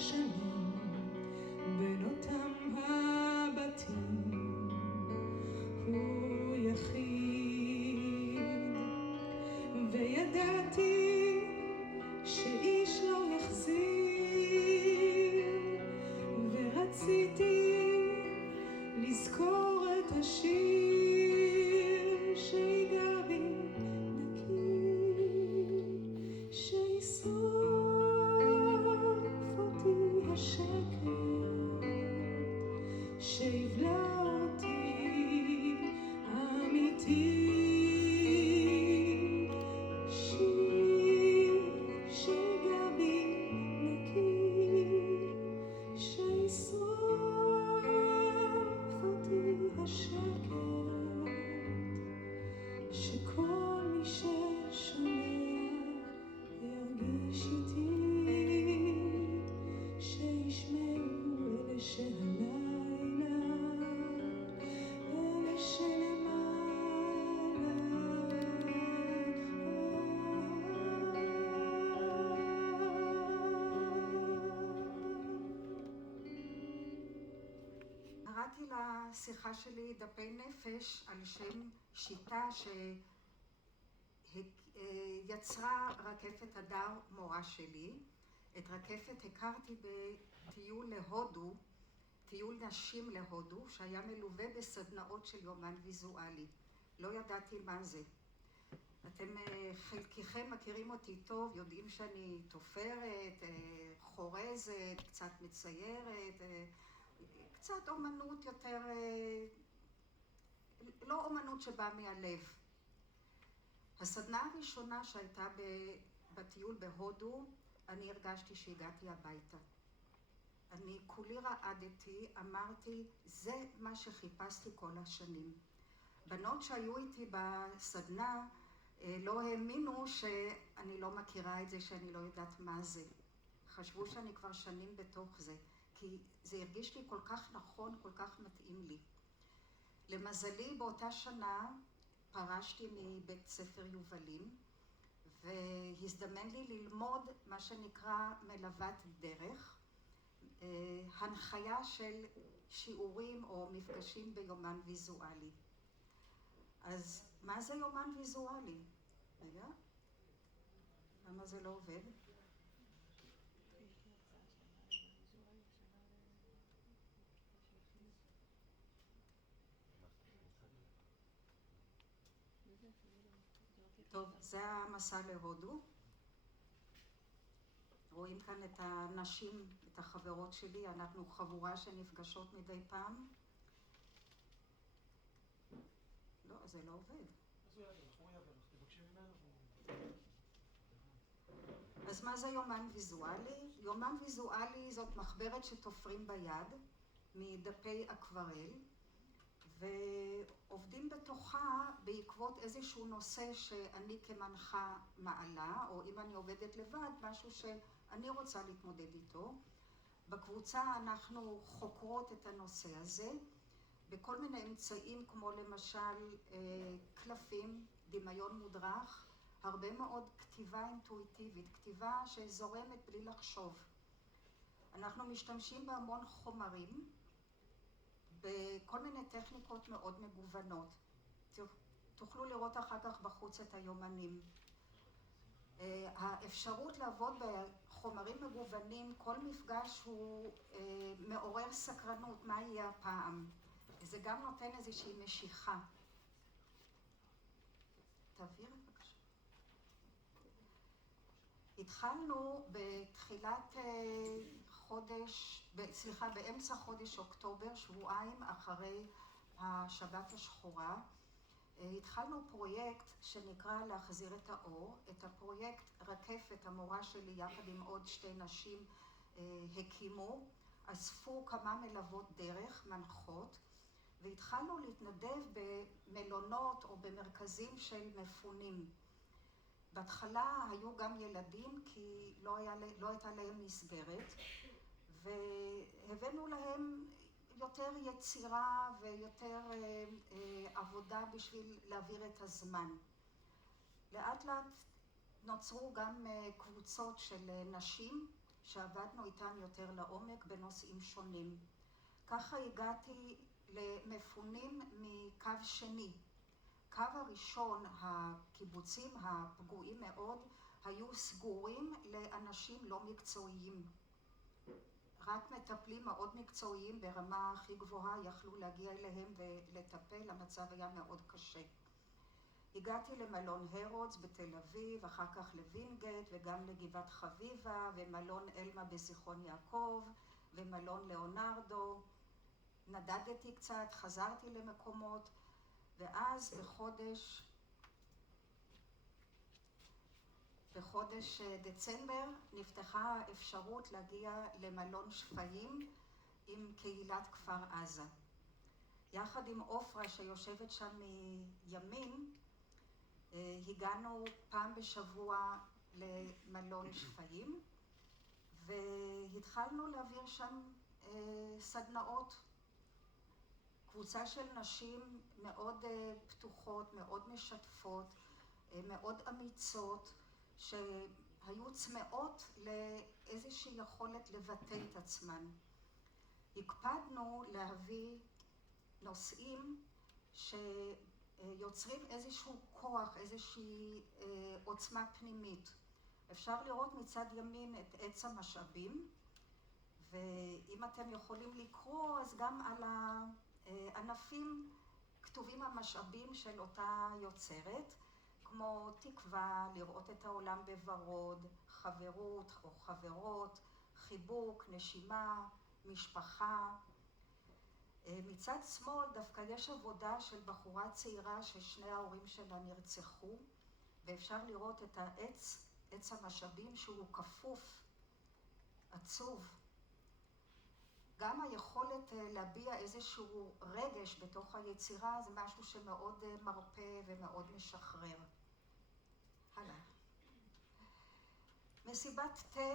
ידעתי שאיש לא יחזיר, ורציתי לזכור את השיר שיגע בי נקי, שישרוף אותי השקט, שיבלע אותי אמיתי. שכל מי ששומע ירגיש איתי, שישמעו אלה שהלילה, אלה שלמעלה. קראתי לשיחה שלי דפי נפש על שם שיטה שיצרה רקפת הדר, מורה שלי. את רקפת הכרתי בטיול להודו, טיול נשים להודו, שהיה מלווה בסדנאות של יומן ויזואלי. לא ידעתי מה זה. אתם חלקכם מכירים אותי טוב, יודעים שאני תופרת, חורזת, קצת מציירת, קצת אומנות יותר, לא אומנות שבאה מהלב. הסדנה הראשונה שהייתה בטיול בהודו, אני הרגשתי שהגעתי הביתה. אני כולי רעדתי, אמרתי, זה מה שחיפשתי כל השנים. בנות שהיו איתי בסדנה לא האמינו שאני לא מכירה את זה, שאני לא יודעת מה זה. חשבו שאני כבר שנים בתוך זה. כי זה הרגיש לי כל כך נכון, כל כך מתאים לי. למזלי, באותה שנה פרשתי מבית ספר יובלים, והזדמן לי ללמוד מה שנקרא מלוות דרך, הנחיה של שיעורים או מפגשים ביומן ויזואלי. אז מה זה יומן ויזואלי? רגע, למה זה לא עובד? טוב, זה המסע להודו. רואים כאן את הנשים, את החברות שלי, אנחנו חבורה שנפגשות מדי פעם. לא, זה לא עובד. אז מה זה יומן ויזואלי? יומן ויזואלי זאת מחברת שתופרים ביד מדפי אקוורל, ועובדים בתוכה בעקבות איזשהו נושא שאני כמנחה מעלה, או אם אני עובדת לבד, משהו שאני רוצה להתמודד איתו. בקבוצה אנחנו חוקרות את הנושא הזה בכל מיני אמצעים, כמו למשל קלפים, דמיון מודרך, הרבה מאוד כתיבה אינטואיטיבית, כתיבה שזורמת בלי לחשוב. אנחנו משתמשים בהמון חומרים, בכל מיני טכניקות מאוד מגוונות. תוכלו לראות אחר כך בחוץ את היומנים. האפשרות לעבוד בחומרים מגוונים, כל מפגש הוא מעורר סקרנות, מה יהיה הפעם. זה גם נותן איזושהי משיכה. תעביר בבקשה. התחלנו בתחילת באמצע חודש אוקטובר, שבועיים אחרי השבת השחורה, התחלנו פרויקט שנקרא להחזיר את האור. את הפרויקט רקפת, המורה שלי, יחד עם עוד שתי נשים הקימו, אספו כמה מלוות דרך, מנחות, והתחלנו להתנדב במלונות או במרכזים של מפונים. בהתחלה היו גם ילדים כי לא הייתה להם מסגרת, והבאנו להם יותר יצירה ויותר עבודה בשביל להעביר את הזמן. לאט לאט נוצרו גם קבוצות של נשים שעבדנו איתן יותר לעומק בנושאים שונים. ככה הגעתי למפונים מקו שני. בקו הראשון הקיבוצים הפגועים מאוד היו סגורים לאנשים לא מקצועיים. רק מטפלים מאוד מקצועיים ברמה הכי גבוהה יכלו להגיע אליהם ולטפל, המצב היה מאוד קשה. הגעתי למלון הרודס בתל אביב, אחר כך לווינגייט וגם לגבעת חביבה ומלון אלמה בזיכרון יעקב ומלון ליאונרדו. נדדתי קצת, חזרתי למקומות, ואז בחודש דצמבר נפתחה האפשרות להגיע למלון שפיים עם קהילת כפר עזה. יחד עם אופרה שיושבת שם מימין, הגענו פעם בשבוע למלון שפיים, והתחלנו להעביר שם סדנאות. קבוצה של נשים מאוד פתוחות, מאוד משתפות, מאוד אמיצות, שהיו צמאות לאיזושהי יכולת לבטא את עצמן. הקפדנו להביא נושאים שיוצרים איזשהו כוח, איזושהי עוצמה פנימית. אפשר לראות מצד ימין את עץ המשאבים, ואם אתם יכולים לקרוא, אז גם על הענפים כתובים המשאבים של אותה יוצרת, כמו תקווה, לראות את העולם בוורוד, חברות או חברות, חיבוק, נשימה, משפחה. מצד שמאל דווקא יש עבודה של בחורה צעירה ששני ההורים שלה נרצחו, ואפשר לראות את העץ, עץ המשאבים שהוא כפוף, עצוב. גם היכולת להביע איזשהו רגש בתוך היצירה זה משהו שמאוד מרפא ומאוד משחרר. הלאה. מסיבת תה,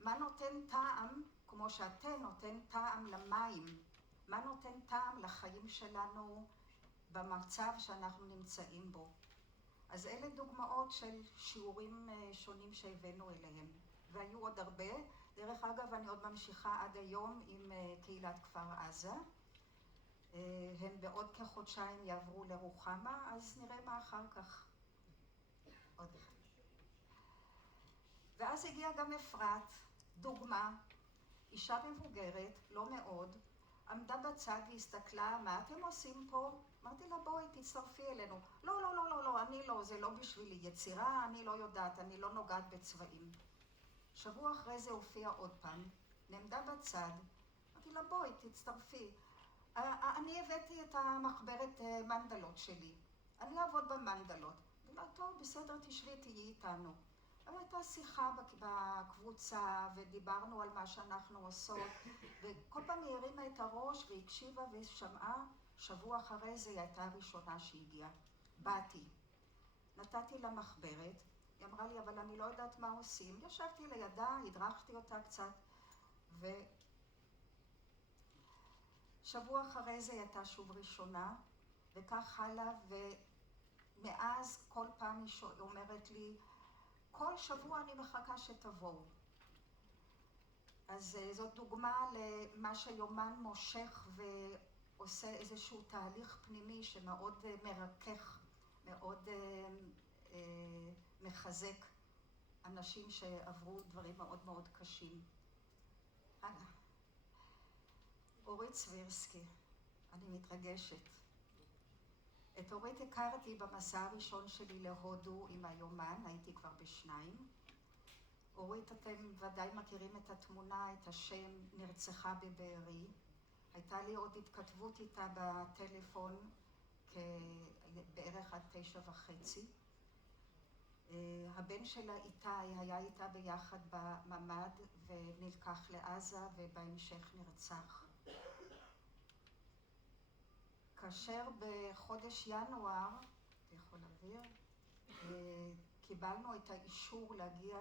מה נותן טעם, כמו שהתה נותן טעם למים, מה נותן טעם לחיים שלנו במצב שאנחנו נמצאים בו. אז אלה דוגמאות של שיעורים שונים שהבאנו אליהם, והיו עוד הרבה. דרך אגב, אני עוד ממשיכה עד היום עם קהילת כפר עזה. הם בעוד כחודשיים יעברו לרוחמה, אז נראה מה אחר כך. עוד אחד. ואז הגיעה גם אפרת, דוגמה, אישה מבוגרת, לא מאוד, עמדה בצד והסתכלה, מה אתם עושים פה? אמרתי לה, בואי, תצטרפי אלינו. לא, לא, לא, לא, לא, אני לא, זה לא בשבילי. יצירה, אני לא יודעת, אני לא נוגעת בצבעים. שבוע אחרי זה הופיע עוד פעם, נעמדה בצד, אמרתי לה, בואי, תצטרפי. אני הבאתי את המחברת מנדלות שלי. אני אעבוד במנדלות. אמרתי לה, טוב, בסדר, תשבי, תהיי איתנו. הייתה שיחה בקבוצה, ודיברנו על מה שאנחנו עושות, וכל פעם היא הרימה את הראש והקשיבה ושמעה. שבוע אחרי זה היא הייתה הראשונה שהגיעה. באתי. נתתי לה מחברת. היא אמרה לי, אבל אני לא יודעת מה עושים. ישבתי לידה, הדרכתי אותה קצת, ושבוע אחרי זה היא הייתה שוב ראשונה, וכך הלאה, ומאז כל פעם היא אומרת לי, כל שבוע אני מחכה שתבואו. אז זאת דוגמה למה שיומן מושך ועושה איזשהו תהליך פנימי שמאוד מרכך, מאוד מחזק אנשים שעברו דברים מאוד מאוד קשים. הלאה. אורית סבירסקי, אני מתרגשת. את אורית הכרתי במסע הראשון שלי להודו עם היומן, הייתי כבר בשניים. אורית, אתם ודאי מכירים את התמונה, את השם, נרצחה בבארי. הייתה לי עוד התכתבות איתה בטלפון בערך עד 9:30. הבן שלה איתי היה איתה ביחד בממד ונלקח לעזה ובהמשך נרצח. כאשר בחודש ינואר, אתה יכול להעביר, קיבלנו את האישור להגיע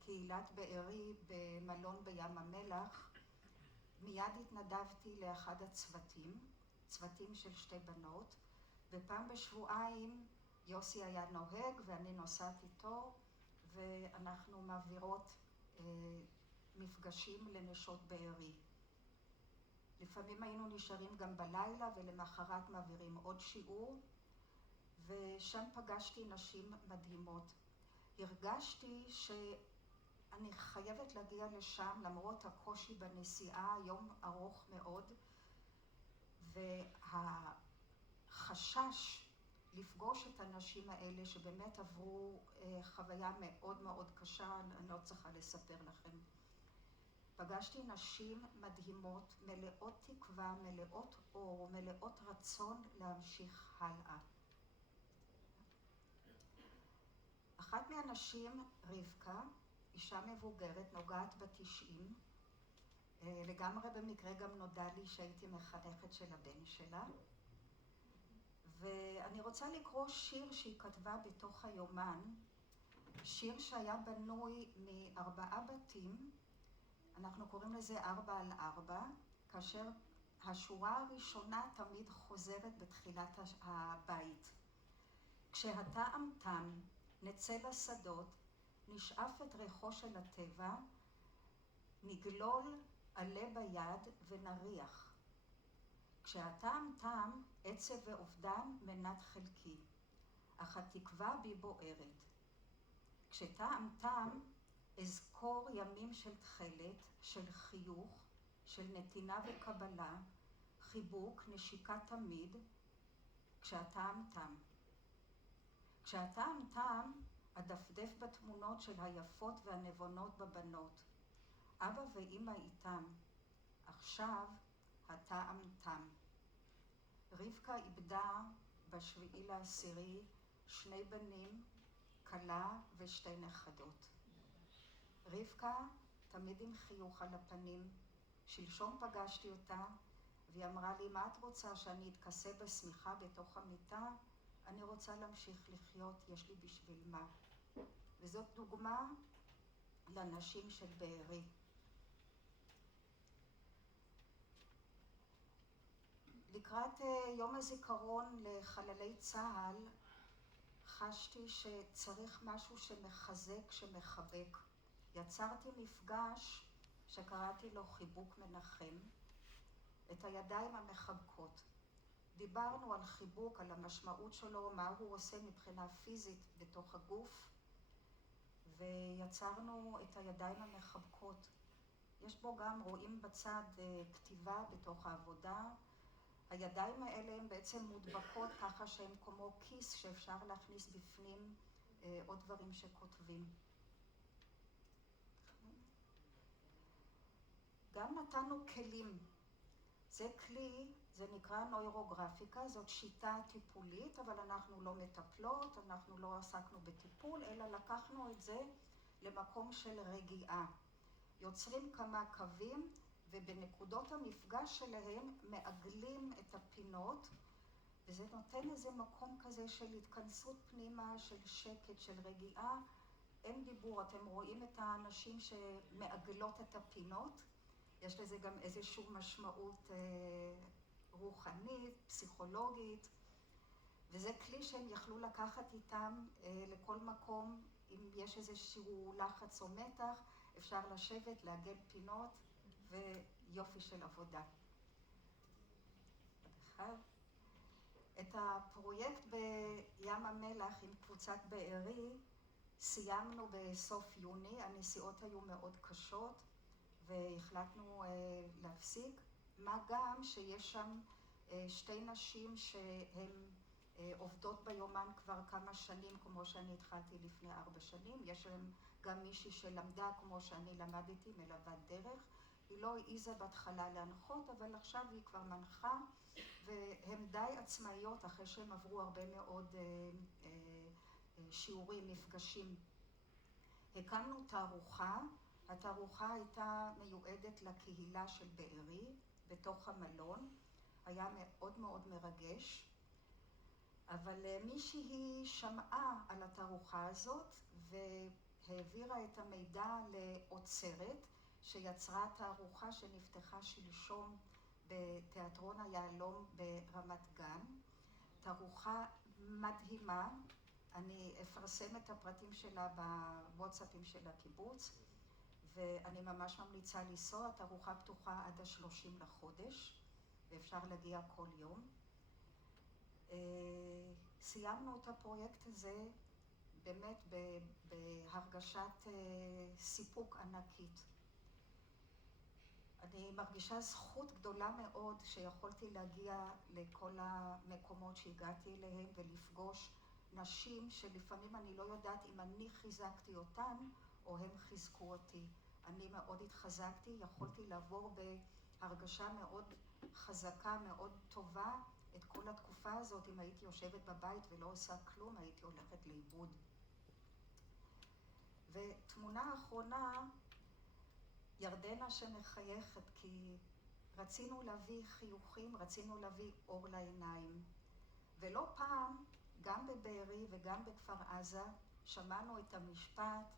לקהילת בארי במלון בים המלח, מיד התנדבתי לאחד הצוותים, צוותים של 2 בנות, ופעם בשבועיים יוסי היה נוהג ואני נוסעת איתו, ואנחנו מעבירות מפגשים לנשות בארי. לפעמים היינו נשארים גם בלילה ולמחרת מעבירים עוד שיעור, ושם פגשתי נשים מדהימות. הרגשתי שאני חייבת להגיע לשם למרות הקושי בנסיעה, יום ארוך מאוד, והחשש לפגוש את הנשים האלה שבאמת עברו חוויה מאוד מאוד קשה, אני לא צריכה לספר לכם. פגשתי נשים מדהימות, מלאות תקווה, מלאות אור, מלאות רצון להמשיך הלאה. אחת מהנשים, רבקה, אישה מבוגרת, נוגעת ב90, לגמרי במקרה גם נודע לי שהייתי מחנכת של הבן שלה, ואני רוצה לקרוא שיר שהיא כתבה בתוך היומן, שיר שהיה בנוי מ4 בתים, אנחנו קוראים לזה 4x4, כאשר השורה הראשונה תמיד חוזרת בתחילת הבית. כשהטעם תם, נצא לשדות, נשאף את ריחו של הטבע, נגלול עלה ביד ונריח. כשהטעם תם, עצב ואובדן מנת חלקי, אך התקווה בי בוערת. כשטעם תם, אזכור ימים של תחלת, של חיוך, של נתינה וקבלה, חיבוק, נשיקה תמיד, כשהטעם תם. כשהטעם תם, אדפדף בתמונות של היפות והנבונות בבנות. אבא ואמא איתם, עכשיו הטעם תם. רבקה איבדה ב7/10 2 בנים, כלה ו2 נכדות. רבקה תמיד עם חיוך על הפנים. שלשום פגשתי אותה והיא אמרה לי, מה את רוצה, שאני אתכסה בשמיכה בתוך המיטה? אני רוצה להמשיך לחיות, יש לי בשביל מה. וזאת דוגמה לנשים של בארי. לקראת יום הזיכרון לחללי צה"ל, חשתי שצריך משהו שמחזק, שמחבק. יצרתי מפגש שקראתי לו חיבוק מנחם, את הידיים המחבקות. דיברנו על חיבוק, על המשמעות שלו, מה הוא עושה מבחינה פיזית בתוך הגוף, ויצרנו את הידיים המחבקות. יש בו גם, רואים בצד כתיבה בתוך העבודה. הידיים האלה הן בעצם מודבקות ככה שהן כמו כיס שאפשר להכניס בפנים עוד דברים שכותבים. גם נתנו כלים. זה כלי, זה נקרא נוירוגרפיקה, זאת שיטה טיפולית, אבל אנחנו לא מטפלות, אנחנו לא עסקנו בטיפול, אלא לקחנו את זה למקום של רגיעה. יוצרים כמה קווים, ובנקודות המפגש שלהם מעגלים את הפינות, וזה נותן איזה מקום כזה של התכנסות פנימה, של שקט, של רגיעה. אין דיבור, אתם רואים את האנשים שמעגלות את הפינות, יש לזה גם איזושהי משמעות רוחנית, פסיכולוגית, וזה כלי שהם יכלו לקחת איתם לכל מקום. אם יש איזשהו לחץ או מתח, אפשר לשבת, לעגל פינות, ויופי של עבודה. את הפרויקט בים המלח עם קבוצת בארי סיימנו בסוף יוני. הנסיעות היו מאוד קשות והחלטנו להפסיק, מה גם שיש שם 2 נשים שהן עובדות ביומן כבר כמה שנים, כמו שאני התחלתי לפני 4 שנים. יש שם גם מישהי שלמדה כמו שאני למדתי, מלוות דרך. היא לא העיזה בהתחלה להנחות, אבל עכשיו היא כבר מנחה, והן די עצמאיות אחרי שהם עברו הרבה מאוד שיעורים, מפגשים. הקמנו תערוכה. התערוכה הייתה מיועדת לקהילה של בארי בתוך המלון. היה מאוד מאוד מרגש. אבל מישהי שמעה על התערוכה הזאת והעבירה את המידע לאוצרת שיצרה תערוכה שנפתחה שלשום בתיאטרון היהלום ברמת גן. תערוכה מדהימה. אני אפרסם את הפרטים שלה בוואטסאפים של הקיבוץ, ואני ממש ממליצה לנסוע, התערוכה פתוחה עד ה-30 לחודש, ואפשר להגיע כל יום. סיימנו את הפרויקט הזה באמת בהרגשת סיפוק ענקית. אני מרגישה זכות גדולה מאוד שיכולתי להגיע לכל המקומות שהגעתי אליהם ולפגוש נשים שלפעמים אני לא יודעת אם אני חיזקתי אותן או הם חיזקו אותי. אני מאוד התחזקתי, יכולתי לעבור בהרגשה מאוד חזקה, מאוד טובה את כל התקופה הזאת. אם הייתי יושבת בבית ולא עושה כלום, הייתי הולכת לאיבוד. ותמונה אחרונה, ירדנה שמחייכת, כי רצינו להביא חיוכים, רצינו להביא אור לעיניים. ולא פעם, גם בבארי וגם בכפר עזה, שמענו את המשפט,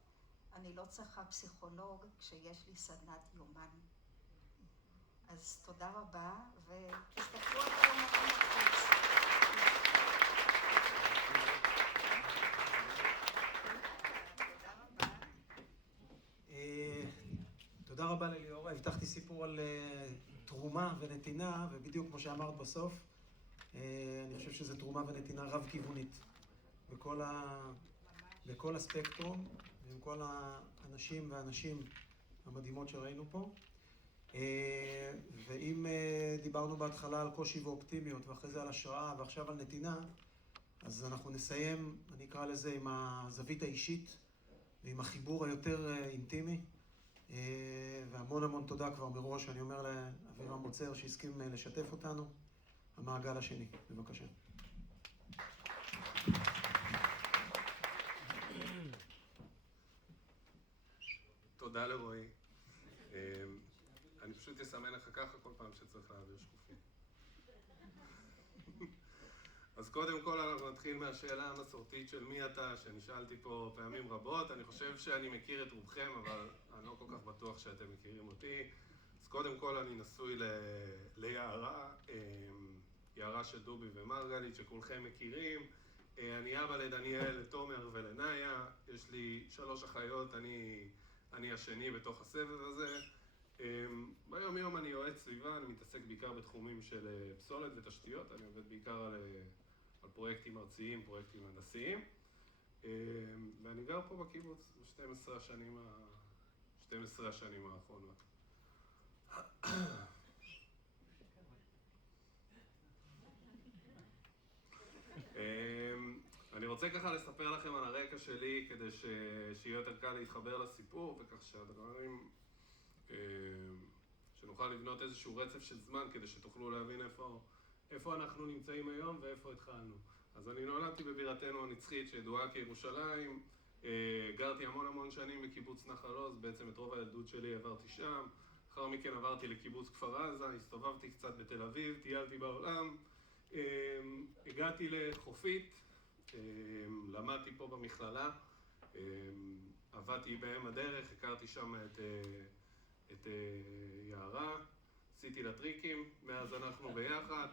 אני לא צריכה פסיכולוג כשיש לי סדנת יומן. אז תודה רבה, ותסתכלו על כל החוץ. תודה רבה לליאורה, הבטחתי סיפור על תרומה ונתינה, ובדיוק כמו שאמרת בסוף, אני חושב שזו תרומה ונתינה רב-כיוונית בכל הספקטרום, ועם כל האנשים והנשים המדהימות שראינו פה. ואם דיברנו בהתחלה על קושי ואופטימיות, ואחרי זה על השראה, ועכשיו על נתינה, אז אנחנו נסיים, אני אקרא לזה, עם הזווית האישית, ועם החיבור היותר אינטימי. והמון המון תודה כבר מראש, אני אומר לאבירם מוצר שהסכים לשתף אותנו. המעגל השני, בבקשה. תודה לרועי. אני פשוט אסמן לך ככה כל פעם שצריך להעביר שקופים. אז קודם כל אנחנו נתחיל מהשאלה המסורתית של מי אתה, שנשאלתי פה פעמים רבות. אני חושב שאני מכיר את רובכם, אבל אני לא כל כך בטוח שאתם מכירים אותי. אז קודם כל אני נשוי ליערה, יערה של דובי ומרגלית, שכולכם מכירים. אני אבא לדניאל, לתומר ולנאיה. יש לי 3 אחיות, אני השני בתוך הסבב הזה. ביום יום אני יועץ סביבה, אני מתעסק בעיקר בתחומים של פסולת ותשתיות. אני עובד בעיקר על פרויקטים ארציים, פרויקטים הנדסיים. ואני גר פה בקיבוץ ב-12 השנים האחרונות. אני רוצה ככה לספר לכם על הרקע שלי כדי שיהיה יותר קל להתחבר לסיפור, וכך שהדברים, שנוכל לבנות איזשהו רצף של זמן כדי שתוכלו להבין איפה אנחנו נמצאים היום ואיפה התחלנו. אז אני נולדתי בבירתנו הנצחית שידועה כירושלים, גרתי המון שנים בקיבוץ נחל עוז, בעצם את רוב הילדות שלי עברתי שם, אחר מכן עברתי לקיבוץ כפר עזה, הסתובבתי קצת בתל אביב, טיילתי בעולם, הגעתי לחופית, למדתי פה במכללה, עבדתי בהם הדרך, הכרתי שם את יערה, עשיתי לה טריקים, מאז אנחנו ביחד.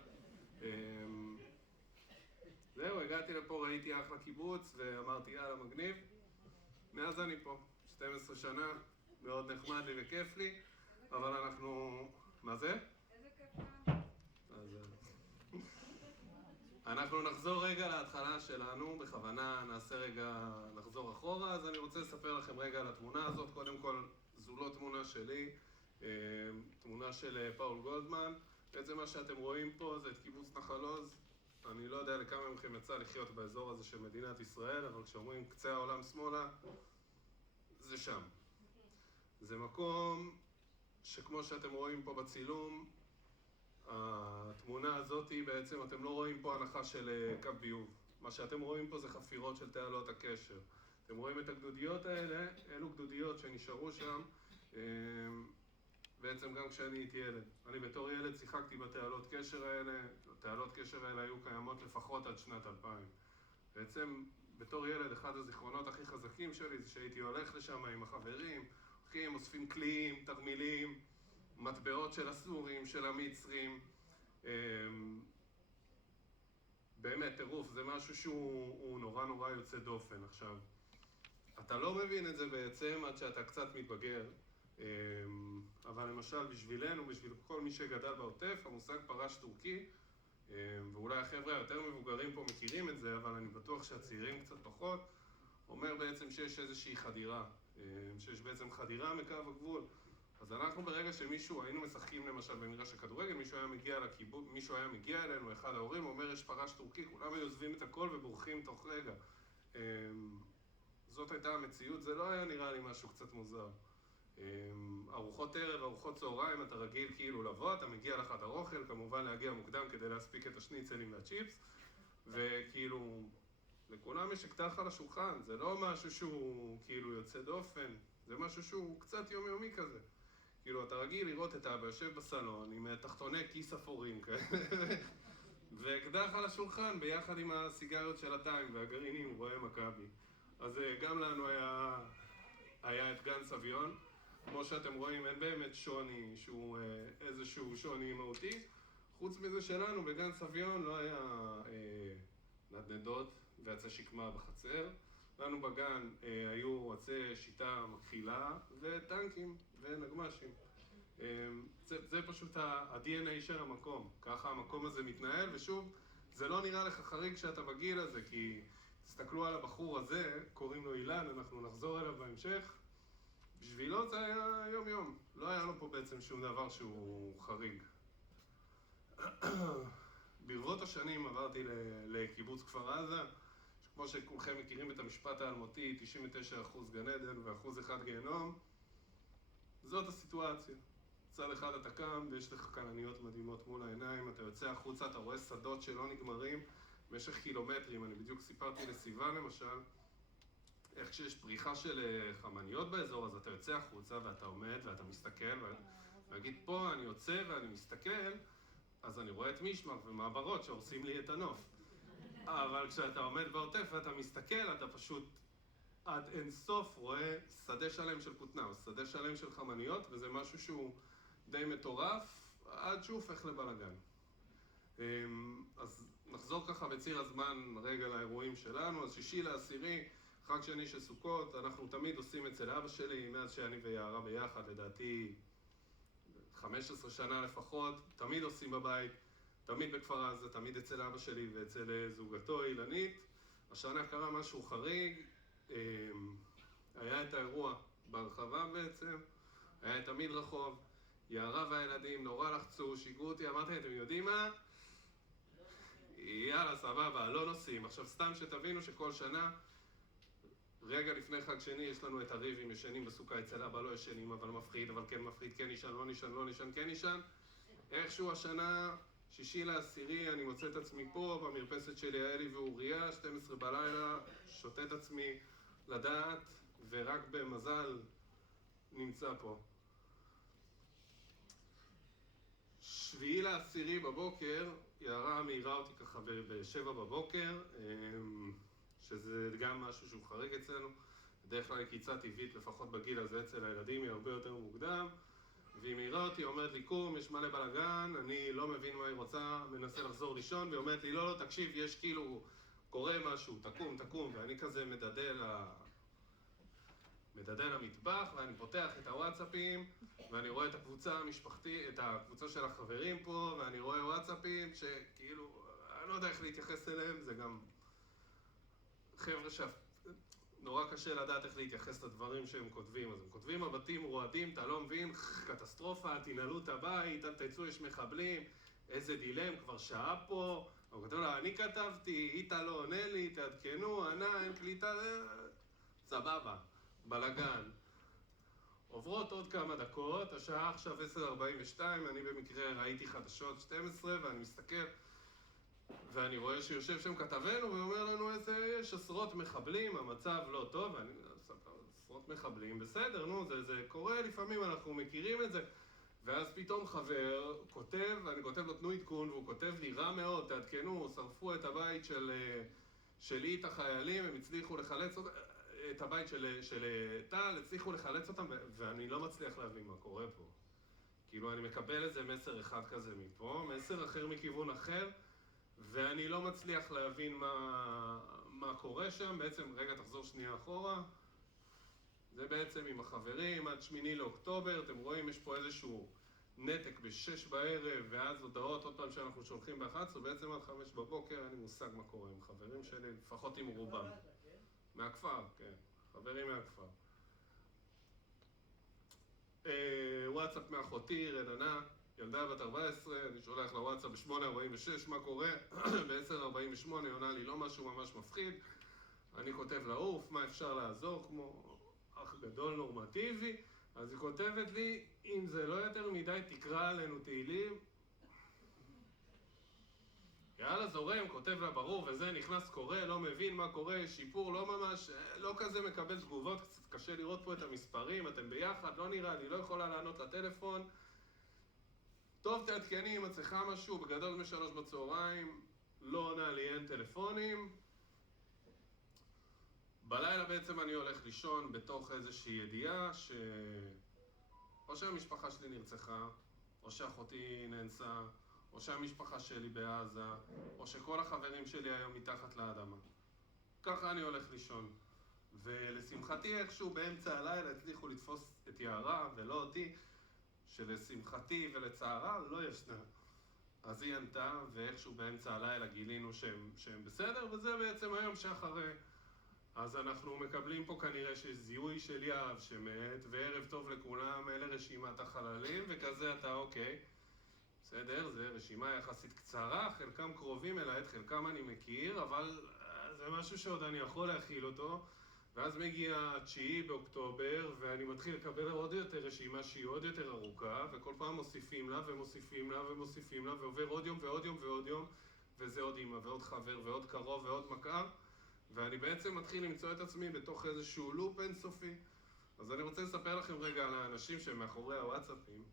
זהו, הגעתי לפה, ראיתי אחלה קיבוץ ואמרתי יאללה מגניב. מאז אני פה, 12 שנה, מאוד נחמד לי וכיף לי, אבל אנחנו... מה זה? איזה כיף לנו. אנחנו נחזור רגע להתחלה שלנו, בכוונה נעשה רגע לחזור אחורה, אז אני רוצה לספר לכם רגע על התמונה הזאת. קודם כל, זו לא תמונה שלי, תמונה של פאול גולדמן. בעצם מה שאתם רואים פה זה את קיבוץ נחל עוז. אני לא יודע לכמה מכם יצא לחיות באזור הזה של מדינת ישראל, אבל כשאומרים קצה העולם שמאלה, זה שם. זה מקום שכמו שאתם רואים פה בצילום, התמונה הזאת בעצם אתם לא רואים פה הנחה של קו ביוב. מה שאתם רואים פה זה חפירות של תעלות הקשר. אתם רואים את הגדודיות האלה, אלו גדודיות שנשארו שם בעצם גם כשאני הייתי ילד. אני בתור ילד שיחקתי בתעלות קשר האלה, התעלות קשר האלה היו קיימות לפחות עד שנת 2000. בעצם בתור ילד אחד הזיכרונות הכי חזקים שלי זה שהייתי הולך לשם עם החברים, הולכים, אוספים קליעים, תרמילים, מטבעות של הסורים, של המצרים. באמת, טירוף, זה משהו שהוא נורא יוצא דופן. עכשיו, אתה לא מבין את זה בעצם עד שאתה קצת מתבגר, אבל למשל בשבילנו, בשביל כל מי שגדל בעוטף, המושג פרש טורקי, ואולי החבר'ה היותר מבוגרים פה מכירים את זה, אבל אני בטוח שהצעירים קצת פחות, אומר בעצם שיש איזושהי חדירה, שיש בעצם חדירה מקו הגבול. אז אנחנו ברגע שמישהו, היינו משחקים למשל במגרש הכדורגל, מישהו היה מגיע אלינו, אחד ההורים אומר יש פרש טורקי, כולם היו עוזבים את הכל ובורחים תוך רגע. זאת הייתה המציאות, זה לא היה נראה לי משהו קצת מוזר. ארוחות ערב, ארוחות צהריים, אתה רגיל כאילו לבוא, אתה מגיע לחדר אוכל, כמובן להגיע מוקדם כדי להספיק את השניצלים והצ'יפס, וכאילו, לכולם יש אקדח על השולחן, זה לא משהו שהוא כאילו יוצא דופן, זה משהו שהוא קצת יומיומי כזה. כאילו, אתה רגיל לראות את אבא יושב בסלון עם תחתוני כיס אפורים כאלה, ואקדח על השולחן ביחד עם הסיגריות של הטיים והגרעינים, הוא רואה מכבי. אז גם לנו היה את גן סביון. כמו שאתם רואים, אין באמת שוני שהוא איזשהו שוני מהותי. חוץ מזה שלנו, בגן סביון לא היה נדנדות ועצי שקמה בחצר. לנו בגן היו עצי שיטה מכחילה וטנקים ונגמשים. זה פשוט ה-DNA של המקום. ככה המקום הזה מתנהל, ושוב, זה לא נראה לך חריג שאתה בגיל הזה, כי תסתכלו על הבחור הזה, קוראים לו אילן, אנחנו נחזור אליו בהמשך. בשבילו זה היה יום-יום, לא היה לו פה בעצם שום דבר שהוא חריג. ברבות השנים עברתי לקיבוץ כפר עזה, כמו שכולכם מכירים את המשפט האלמותי, 99% גן עדן ו1% גיהנום. זאת הסיטואציה. צד אחד אתה קם ויש לך כלניות מדהימות מול העיניים, אתה יוצא החוצה, אתה רואה שדות שלא נגמרים במשך קילומטרים. אני בדיוק סיפרתי לסיוון למשל, איך כשיש פריחה של חמניות באזור, אז אתה יוצא החוצה ואתה עומד ואתה מסתכל, ונגיד פה אני יוצא ואני מסתכל, אז אני רואה את מישמר ומעברות שהורסים לי את הנוף. אבל כשאתה עומד בעוטף ואתה מסתכל, אתה פשוט עד אין סוף רואה שדה שלם של כותנה, או שדה שלם של חמניות, וזה משהו שהוא די מטורף, עד שהוא הופך לבלגן. אז נחזור ככה בציר הזמן רגע לאירועים שלנו. אז 6/10, חג שני של סוכות, אנחנו תמיד עושים אצל אבא שלי, מאז שאני ויערה ביחד, לדעתי 15 שנה לפחות, תמיד עושים בבית, תמיד בכפר עזה, תמיד אצל אבא שלי ואצל זוגתו אילנית. השנה קרה משהו חריג, היה את האירוע ברחבה בעצם, היה את המדרחוב, יערה והילדים נורא לחצו, שיגעו אותי, אמרתי, אתם יודעים מה? יאללה, סבבה, לא נוסעים. עכשיו סתם שתבינו שכל שנה, רגע לפני חג שני יש לנו את הריבים, ישנים בסוכה אצל אבא, לא ישנים, אבל מפחיד, אבל כן מפחיד, כן ישן, לא נשן, לא נשן, כן ישן. איכשהו השנה, 6/10, אני מוצא את עצמי פה, במרפסת של יעלי ואוריה, 12 בלילה, שותה את עצמי לדעת, ורק במזל נמצא פה. 7/10 בבוקר, יערה מעירה אותי ככה ב7 בבוקר, שזה גם משהו שהוא חריג אצלנו. בדרך כלל קיצה טבעית, לפחות בגיל הזה אצל הילדים, היא הרבה יותר מוקדם. והיא מעירה אותי, אומרת לי, קום, יש מלא בלגן, אני לא מבין מה היא רוצה, מנסה לחזור לישון, והיא אומרת לי, לא, תקשיב, יש כאילו, קורה משהו, תקום, ואני כזה מדדה למטבח, ואני פותח את הוואטסאפים, ואני רואה את הקבוצה המשפחתית, את הקבוצה של החברים פה, ואני רואה וואטסאפים שכאילו, אני לא יודע איך להתייחס אליהם, זה גם חבר'ה נורא קשה לדעת איך להתייחס לדברים שהם כותבים. אז הם כותבים, הבתים רועדים, אתה לא מבין, קטסטרופה, תנעלו את הבית, אל תצאו, יש מחבלים, איזה דילם, כבר שעה פה. הוא כותב לה, אני כתבתי, איתה לא עונה לי, תעדכנו, ענה, אין קליטה, סבבה, בלגן. עוברות עוד כמה דקות, השעה עכשיו 10:42, אני במקרה ראיתי חדשות 12 ואני מסתכל, ואני רואה שיושב שם כתבנו ואומר לנו יש עשרות מחבלים, המצב לא טוב, ואני עשרות מחבלים, בסדר, נו, זה קורה, לפעמים אנחנו מכירים את זה. ואז פתאום חבר כותב, ואני כותב לו תנו עדכון, והוא כותב לי רע מאוד, תעדכנו, שרפו את הבית שלי, את החיילים, הם הצליחו לחלץ את הבית של טל, הצליחו לחלץ אותם, ואני לא מצליח להבין מה קורה פה. כאילו אני מקבל איזה מסר אחד כזה מפה, מסר אחר מכיוון אחר, ואני לא מצליח להבין מה קורה שם. בעצם, רגע, תחזור שנייה אחורה. זה בעצם עם החברים עד 8 לאוקטובר, אתם רואים יש פה איזשהו נתק ב-6 בערב, ואז הודעות עוד פעם שאנחנו שולחים ב-11, בעצם עד 5 בבוקר, אין לי מושג מה קורה עם חברים שלי, לפחות עם רובם. מהכפר, כן, חברים מהכפר. וואטסאפ מאחותי, רננה, ילדה בת 14, אני שולח לה וואטסאפ ב-8:46, מה קורה? ב-10:48 עונה לי לא משהו ממש מפחיד, אני כותב לה אוף, מה אפשר לעזור, כמו אח גדול נורמטיבי, אז היא כותבת לי, אם זה לא יותר מדי תקרא עלינו תהילים. יאללה זורם, כותב לה ברור, וזה נכנס קורא, לא מבין מה קורה, שיפור לא ממש, לא כזה מקבל תגובות, קצת קשה לראות פה את המספרים, אתם ביחד, לא נראה לי, לא יכולה לענות לטלפון. טוב, תעדכני אם את צריכה משהו, בגדול מ-3 בצהריים, לא עונה לי, אין טלפונים. בלילה בעצם אני הולך לישון בתוך איזושהי ידיעה או שהמשפחה שלי נרצחה, או שאחותי נאנסה, או שהמשפחה שלי בעזה, או שכל החברים שלי היום מתחת לאדמה. ככה אני הולך לישון. ולשמחתי איכשהו באמצע הלילה הצליחו לתפוס את יערה ולא אותי, שלשמחתי ולצערה לא ישנה. אז היא ענתה, ואיכשהו באמצע הלילה גילינו שהם בסדר, וזה בעצם היום שאחרי. אז אנחנו מקבלים פה כנראה שיש זיהוי של יהב שמת, וערב טוב לכולם, אלה רשימת החללים, וכזה אתה אוקיי. בסדר, זה רשימה יחסית קצרה, חלקם קרובים אליי, את חלקם אני מכיר, אבל זה משהו שעוד אני יכול להכיל אותו. ואז מגיע 9 באוקטובר, ואני מתחיל לקבל עוד יותר רשימה שהיא עוד יותר ארוכה, וכל פעם מוסיפים לה ומוסיפים לה ומוסיפים לה, ועובר עוד יום ועוד יום ועוד יום, וזה עוד אמא ועוד חבר ועוד קרוב ועוד מכר, ואני בעצם מתחיל למצוא את עצמי בתוך איזשהו לופ אינסופי. אז אני רוצה לספר לכם רגע על האנשים שמאחורי הוואטסאפים.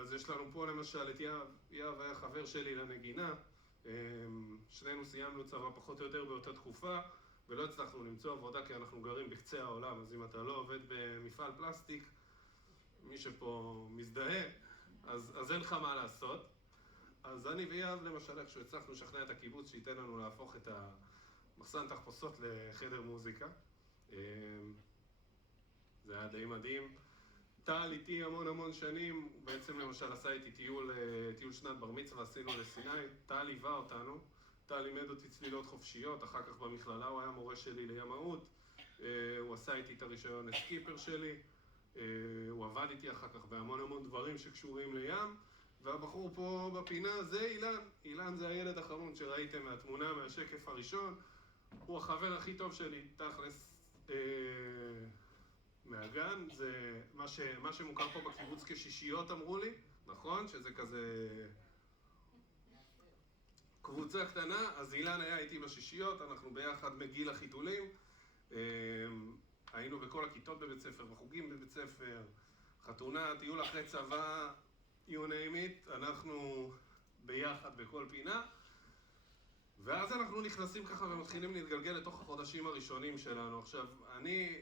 אז יש לנו פה למשל את יהב. יהב היה חבר שלי לנגינה. שנינו סיימנו צבא פחות או יותר באותה תקופה, ולא הצלחנו למצוא עבודה כי אנחנו גרים בקצה העולם. אז אם אתה לא עובד במפעל פלסטיק, מי שפה מזדהה, אז אין לך מה לעשות. אז אני ויהב למשל איכשהו הצלחנו לשכנע את הקיבוץ שייתן לנו להפוך את המחסן תחפושות לחדר מוזיקה. זה היה די מדהים. טל איתי המון שנים, הוא בעצם למשל עשה איתי טיול שנת בר מצווה, עשינו לסיני. טל ליווה אותנו, טל לימד אותי צלילות חופשיות, אחר כך במכללה הוא היה מורה שלי לימאות, הוא עשה איתי את הרישיון הסקיפר שלי, הוא עבד איתי אחר כך בהמון דברים שקשורים לים, והבחור פה בפינה זה אילן. אילן זה הילד החמוד שראיתם מהתמונה, מהשקף הראשון, הוא החבר הכי טוב שלי, תכלס. מהגן, זה מה שמוכר פה בקיבוץ כשישיות אמרו לי, נכון? שזה כזה קבוצה קטנה, אז אילן היה איתי בשישיות, אנחנו ביחד מגיל החיתולים, היינו בכל הכיתות בבית ספר, בחוגים בבית ספר, חתונה, טיול אחרי צבא, you name it, אנחנו ביחד בכל פינה, ואז אנחנו נכנסים ככה ומתחילים להתגלגל לתוך החודשים הראשונים שלנו. עכשיו, אני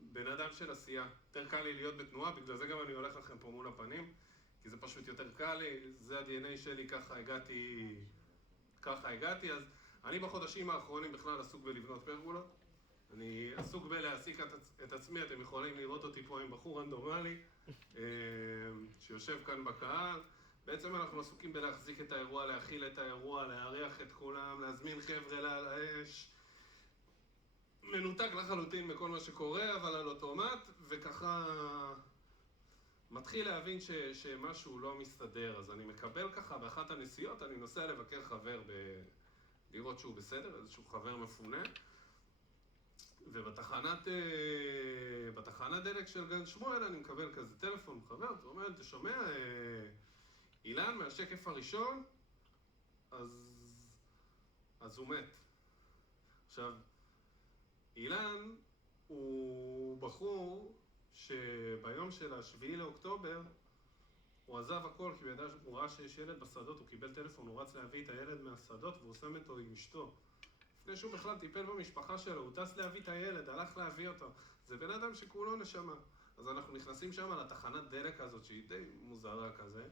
בן אדם של עשייה, יותר קל לי להיות בתנועה, בגלל זה גם אני הולך לכם פה מול הפנים, כי זה פשוט יותר קל לי, זה ה-DNA שלי, ככה הגעתי, אז אני בחודשים האחרונים בכלל עסוק בלבנות פרגולות, אני עסוק בלהעסיק את עצמי, אתם יכולים לראות אותי פה עם בחור רנדומלי, שיושב כאן בקהל, בעצם אנחנו עסוקים בלהחזיק את האירוע, להכיל את האירוע, להריח את כולם, להזמין חבר'ה על האש, מנותק לחלוטין מכל מה שקורה, אבל על אוטומט, וככה מתחיל להבין שמשהו לא מסתדר. אז אני מקבל ככה, באחת הנסיעות אני נוסע לבקר חבר, לראות שהוא בסדר, איזשהו חבר מפונה, ובתחנת דלק של גן שמואל אני מקבל כזה טלפון מחבר, הוא אומר, אתה שומע, אילן מהשקף הראשון, אז הוא מת. עכשיו, אילן הוא בחור שביום של 7 לאוקטובר הוא עזב הכל, כי הוא ראה שיש ילד בשדות, הוא קיבל טלפון, הוא רץ להביא את הילד מהשדות והוא שם אותו עם אשתו. לפני שהוא בכלל טיפל במשפחה שלו, הוא טס להביא את הילד, הלך להביא אותו. זה בן אדם שכולו נשמה. אז אנחנו נכנסים שם לתחנת דלק הזאת שהיא די מוזרה כזה.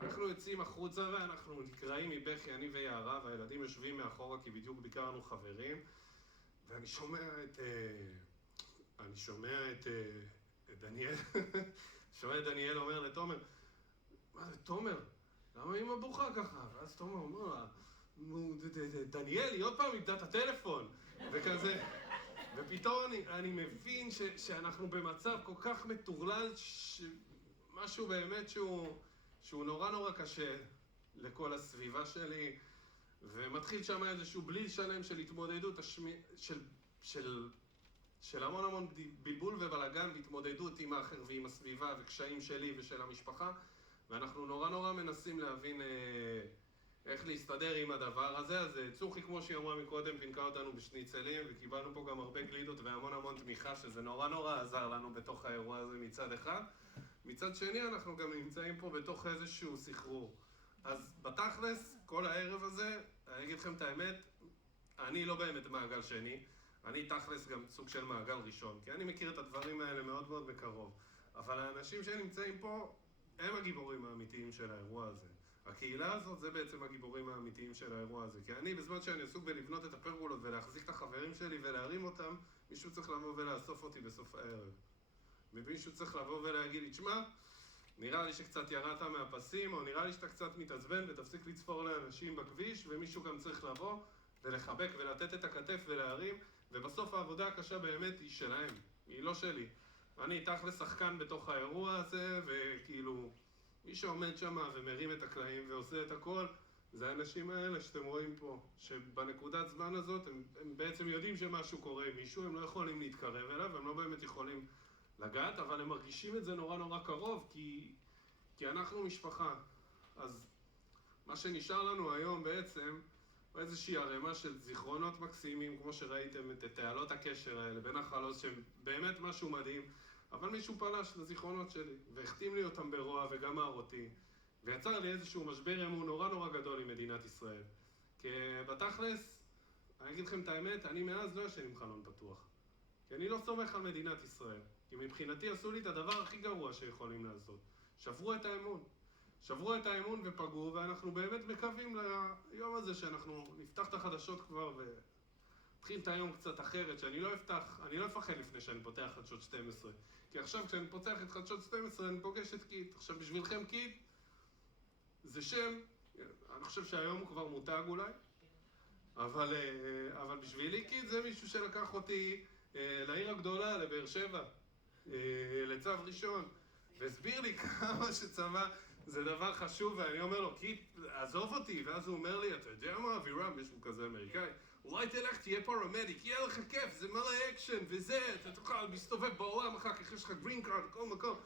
אנחנו יוצאים החוצה ואנחנו נקראים מבכי, אני ויערה, והילדים יושבים מאחורה כי בדיוק ביקרנו חברים. ואני שומע את דניאל, שומע את דניאל אומר לתומר, מה זה תומר? למה אמא בוכה ככה? ואז תומר אומר לה, דניאל, היא עוד פעם איבדה את הטלפון, וכזה. ופתאום אני מבין שאנחנו במצב כל כך מטורלל, משהו באמת שהוא נורא נורא קשה לכל הסביבה שלי, ומתחיל שם איזשהו בליל שלם של התמודדות, של המון בלבול ובלגן והתמודדות עם האחר ועם הסביבה וקשיים שלי ושל המשפחה, ואנחנו נורא נורא מנסים להבין איך להסתדר עם הדבר הזה. אז צוחי, כמו שהיא אמרה מקודם, פינקה אותנו בשניצלים, וקיבלנו פה גם הרבה גלידות והמון תמיכה, שזה נורא נורא עזר לנו בתוך האירוע הזה מצד אחד. מצד שני, אנחנו גם נמצאים פה בתוך איזשהו סחרור. אז בתכלס, כל הערב הזה, אני אגיד לכם את האמת, אני לא באמת מעגל שני, אני תכלס גם סוג של מעגל ראשון, כי אני מכיר את הדברים האלה מאוד מאוד מקרוב. אבל האנשים שנמצאים פה, הם הגיבורים האמיתיים של האירוע הזה. הקהילה הזאת זה בעצם הגיבורים האמיתיים של האירוע הזה. כי אני, בזמן שאני עסוק בלבנות את הפרגולות ולהחזיק את החברים שלי ולהרים אותם, מישהו צריך לבוא ולאסוף אותי בסוף הערב. מישהו צריך לבוא ולהגיד לי, תשמע, נראה לי שקצת ירדת מהפסים, או נראה לי שאתה קצת מתעצבן ותפסיק לצפור לאנשים בכביש, ומישהו גם צריך לבוא ולחבק ולתת את הכתף ולהרים, ובסוף העבודה הקשה באמת היא שלהם, היא לא שלי. אני תכל'ס שחקן בתוך האירוע הזה, וכאילו, מי שעומד שם ומרים את הקלעים ועושה את הכל, זה האנשים האלה שאתם רואים פה, שבנקודת זמן הזאת הם בעצם יודעים שמשהו קורה עם מישהו, הם לא יכולים להתקרב אליו, הם לא באמת יכולים לגעת, אבל הם מרגישים את זה נורא נורא קרוב, כי אנחנו משפחה. אז מה שנשאר לנו היום בעצם, הוא איזושהי ערימה של זיכרונות מקסימים, כמו שראיתם את תעלות הקשר האלה בין החלוץ, שהם באמת משהו מדהים, אבל מישהו פלש לזיכרונות שלי, והחתים לי אותם ברוע וגמר אותי, ויצר לי איזשהו משבר אמון נורא נורא גדול עם מדינת ישראל. כי בתכלס, אני אגיד לכם את האמת, אני מאז לא ישן עם חלון פתוח. כי אני לא סומך על מדינת ישראל. כי מבחינתי עשו לי את הדבר הכי גרוע שיכולים לעשות. שברו את האמון. שברו את האמון ופגעו, ואנחנו באמת מקווים ליום הזה שאנחנו נפתח את החדשות כבר ונתחיל את היום קצת אחרת, שאני לא אפחד לפני שאני פותח חדשות 12. כי עכשיו כשאני פותח את חדשות 12 אני פוגש את קיט. עכשיו בשבילכם קיט זה שם, אני חושב שהיום הוא כבר מותג אולי, אבל בשבילי קיט זה מישהו שלקח אותי לעיר הגדולה, לבאר שבע, לצו ראשון, והסביר לי כמה שצבא זה דבר חשוב, ואני אומר לו, קיט, עזוב אותי, ואז הוא אומר לי, אתה יודע מה, אבירם, יש הוא כזה אמריקאי, אולי תלך, תהיה פרמדיק, יהיה לך כיף, זה מלא אקשן, וזה, אתה תוכל להסתובב בעולם אחר כך, יש לך גרין קארד, כל מקום.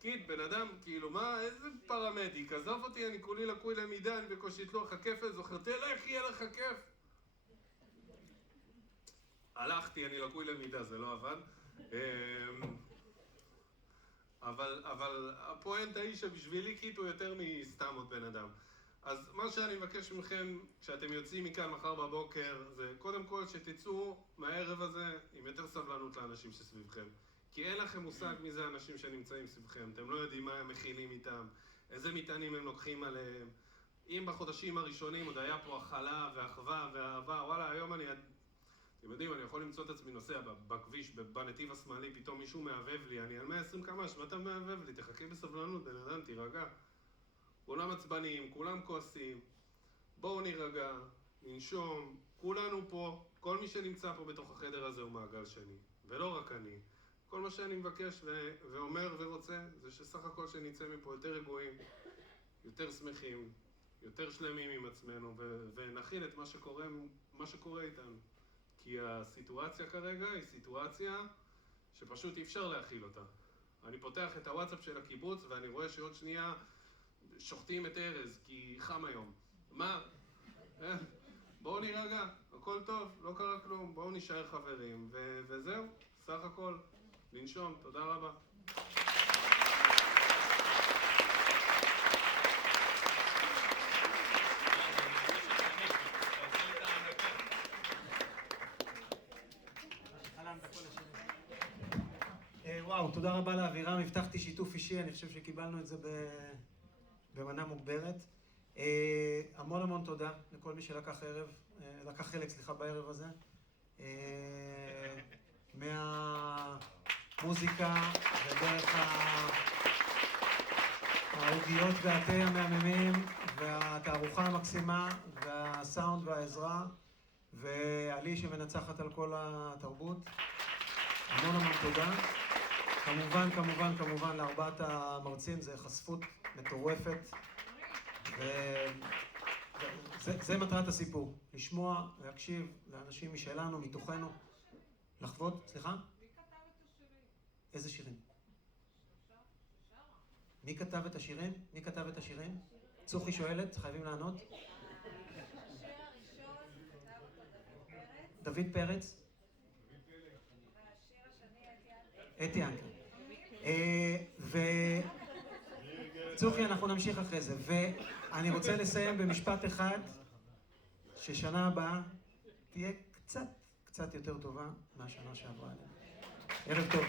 קיט, בן אדם, כאילו, מה, איזה פרמדיק, עזוב אותי, אני כולי לקוי למידה, אני בקושי את לוח הכפל, זוכר, תלך, יהיה לך כיף. הלכתי, אני לקוי למידה, זה לא עבד. אבל הפואנטה היא שבשבילי קיט הוא יותר מסתם עוד בן אדם. אז מה שאני מבקש מכם, כשאתם יוצאים מכאן מחר בבוקר, זה קודם כל שתצאו מהערב הזה עם יותר סבלנות לאנשים שסביבכם. כי אין לכם מושג מי זה האנשים שנמצאים סביבכם. אתם לא יודעים מה הם מכילים איתם, איזה מטענים הם לוקחים עליהם. אם בחודשים הראשונים עוד היה פה הכלה ואחווה ואהבה, וואלה, היום אתם יודעים, אני יכול למצוא את עצמי נוסע בכביש, בנתיב השמאלי, פתאום מישהו מהבב לי, אני על 120 קמ"ש, ואתה מהבב לי, תחכה בסבלנות, בן אדם, תירגע. כולם עצבניים, כולם כועסים, בואו נירגע, ננשום, כולנו פה, כל מי שנמצא פה בתוך החדר הזה הוא מעגל שני, ולא רק אני. כל מה שאני מבקש ואומר ורוצה, זה שסך הכל שנצא מפה יותר רגועים, יותר שמחים, יותר שלמים עם עצמנו, ונכיל את מה שקורה איתנו. כי הסיטואציה כרגע היא סיטואציה שפשוט אי אפשר להכיל אותה. אני פותח את הוואטסאפ של הקיבוץ ואני רואה שעוד שנייה שוחטים את ארז כי חם היום. מה? בואו נירגע, הכל טוב, לא קרה כלום, בואו נשאר חברים וזהו, סך הכל, לנשום, תודה רבה. וואו, תודה רבה לאבירם, הבטחתי שיתוף אישי, אני חושב שקיבלנו את זה במנה מוגברת. המון תודה לכל מי שלקח חלק בערב הזה. מהמוזיקה ודרך העוגיות והתה המהממים והתערוכה המקסימה והסאונד והעזרה ועלי שמנצחת על כל התרבות. המון תודה. כמובן לארבעת המרצים, זה חשפות מטורפת וזה מטרת הסיפור, לשמוע, להקשיב לאנשים משלנו, מתוכנו, לחוות. סליחה? מי כתב את השירים? איזה שירים? מי כתב את השירים? מי כתב את השירים? צוחי שואלת, חייבים לענות. השיר הראשון כתב אותו דוד פרץ, דוד פרץ. והשיר השני אתי אנקר. צוחי, אנחנו נמשיך אחרי זה. ואני רוצה לסיים במשפט אחד, ששנה הבאה תהיה קצת יותר טובה מהשנה שעברה. ערב טוב.